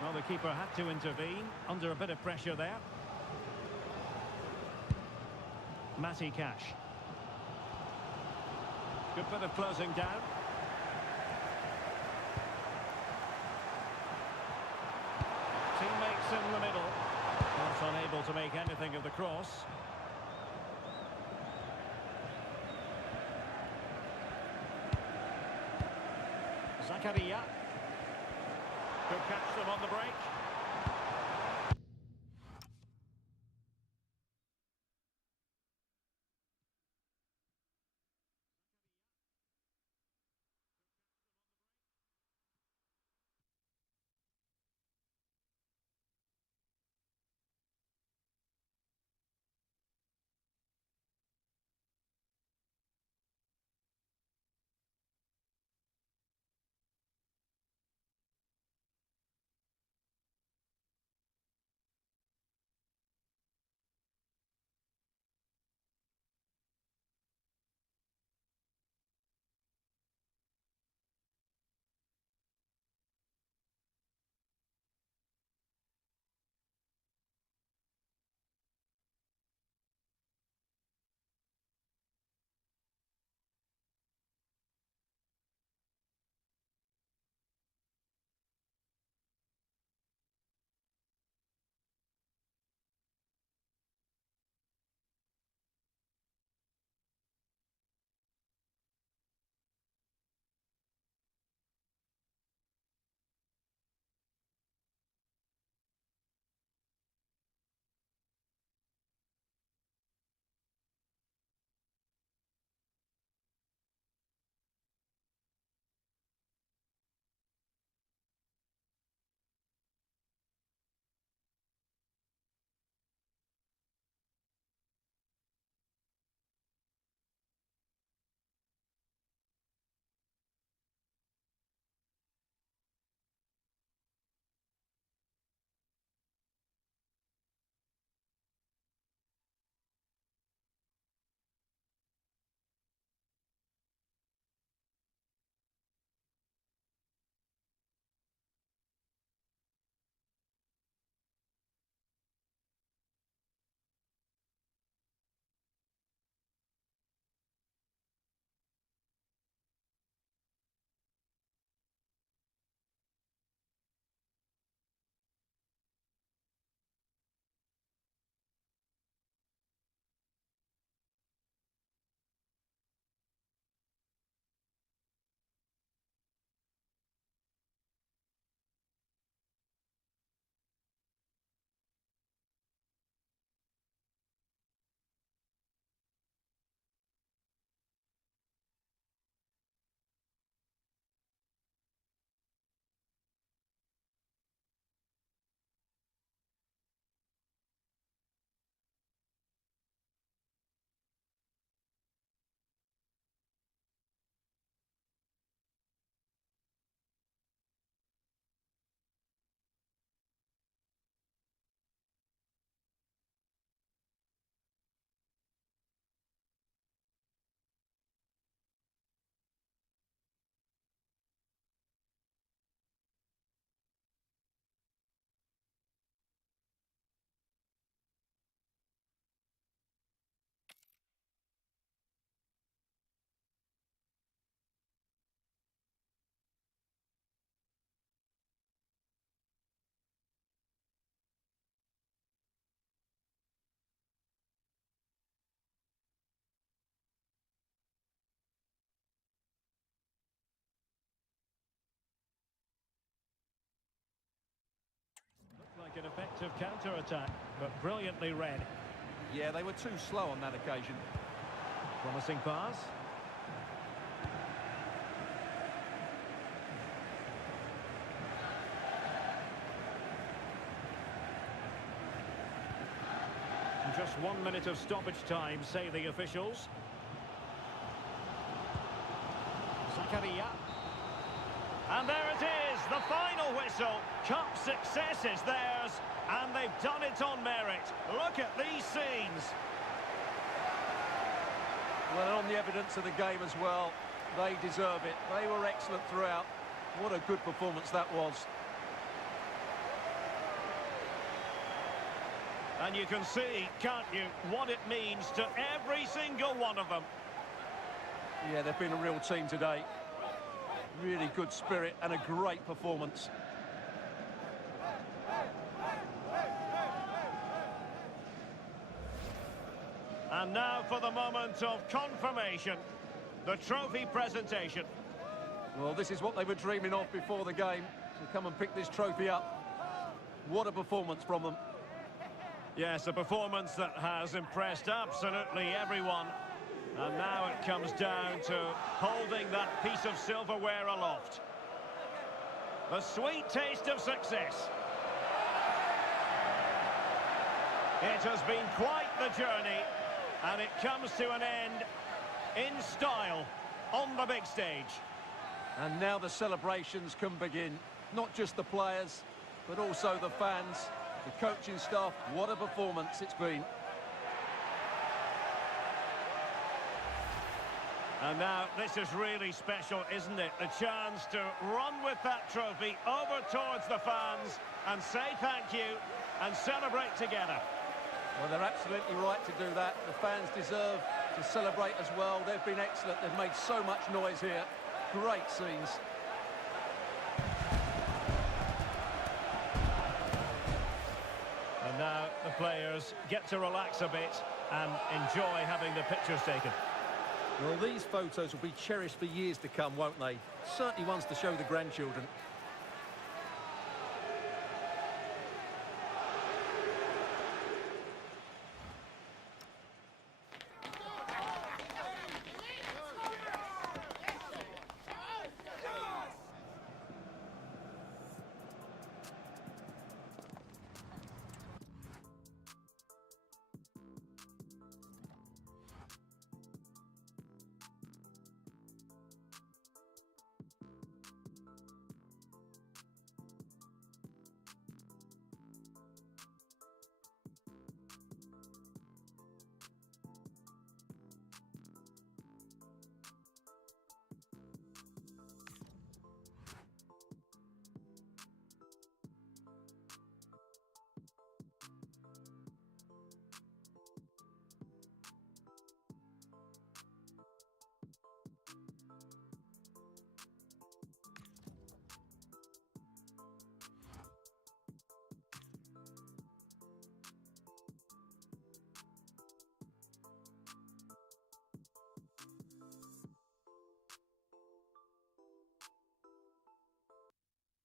Well, the keeper had to intervene under a bit of pressure there. Matty Cash. Good bit of closing down. Teammates in the middle. Not unable to make anything of the cross. Zakaria. Could catch them on the break. An effective counter-attack, but brilliantly read. Yeah, they were too slow on that occasion. Promising pass. And just 1 minute of stoppage time, say the officials. Zakaria. And there it is, the final whistle. Cup success is theirs, and they've done it on merit. Look at these scenes. Well, on the evidence of the game as well, they deserve it. They were excellent throughout. What a good performance that was. And you can see, can't you, what it means to every single one of them. Yeah, they've been a real team today. Really good spirit and a great performance. And now for the moment of confirmation, the trophy presentation. Well, this is what they were dreaming of before the game, to come and pick this trophy up. What a performance from them. Yes, a performance that has impressed absolutely everyone. And now it comes down to holding that piece of silverware aloft. The sweet taste of success. It has been quite the journey, and it comes to an end in style on the big stage. And now the celebrations can begin. Not just the players, but also the fans, the coaching staff. What a performance it's been. And now, this is really special, isn't it? The chance to run with that trophy over towards the fans and say thank you and celebrate together. Well, they're absolutely right to do that. The fans deserve to celebrate as well. They've been excellent. They've made so much noise here. Great scenes. And now the players get to relax a bit and enjoy having the pictures taken. Well, these photos will be cherished for years to come, won't they? Certainly ones to show the grandchildren.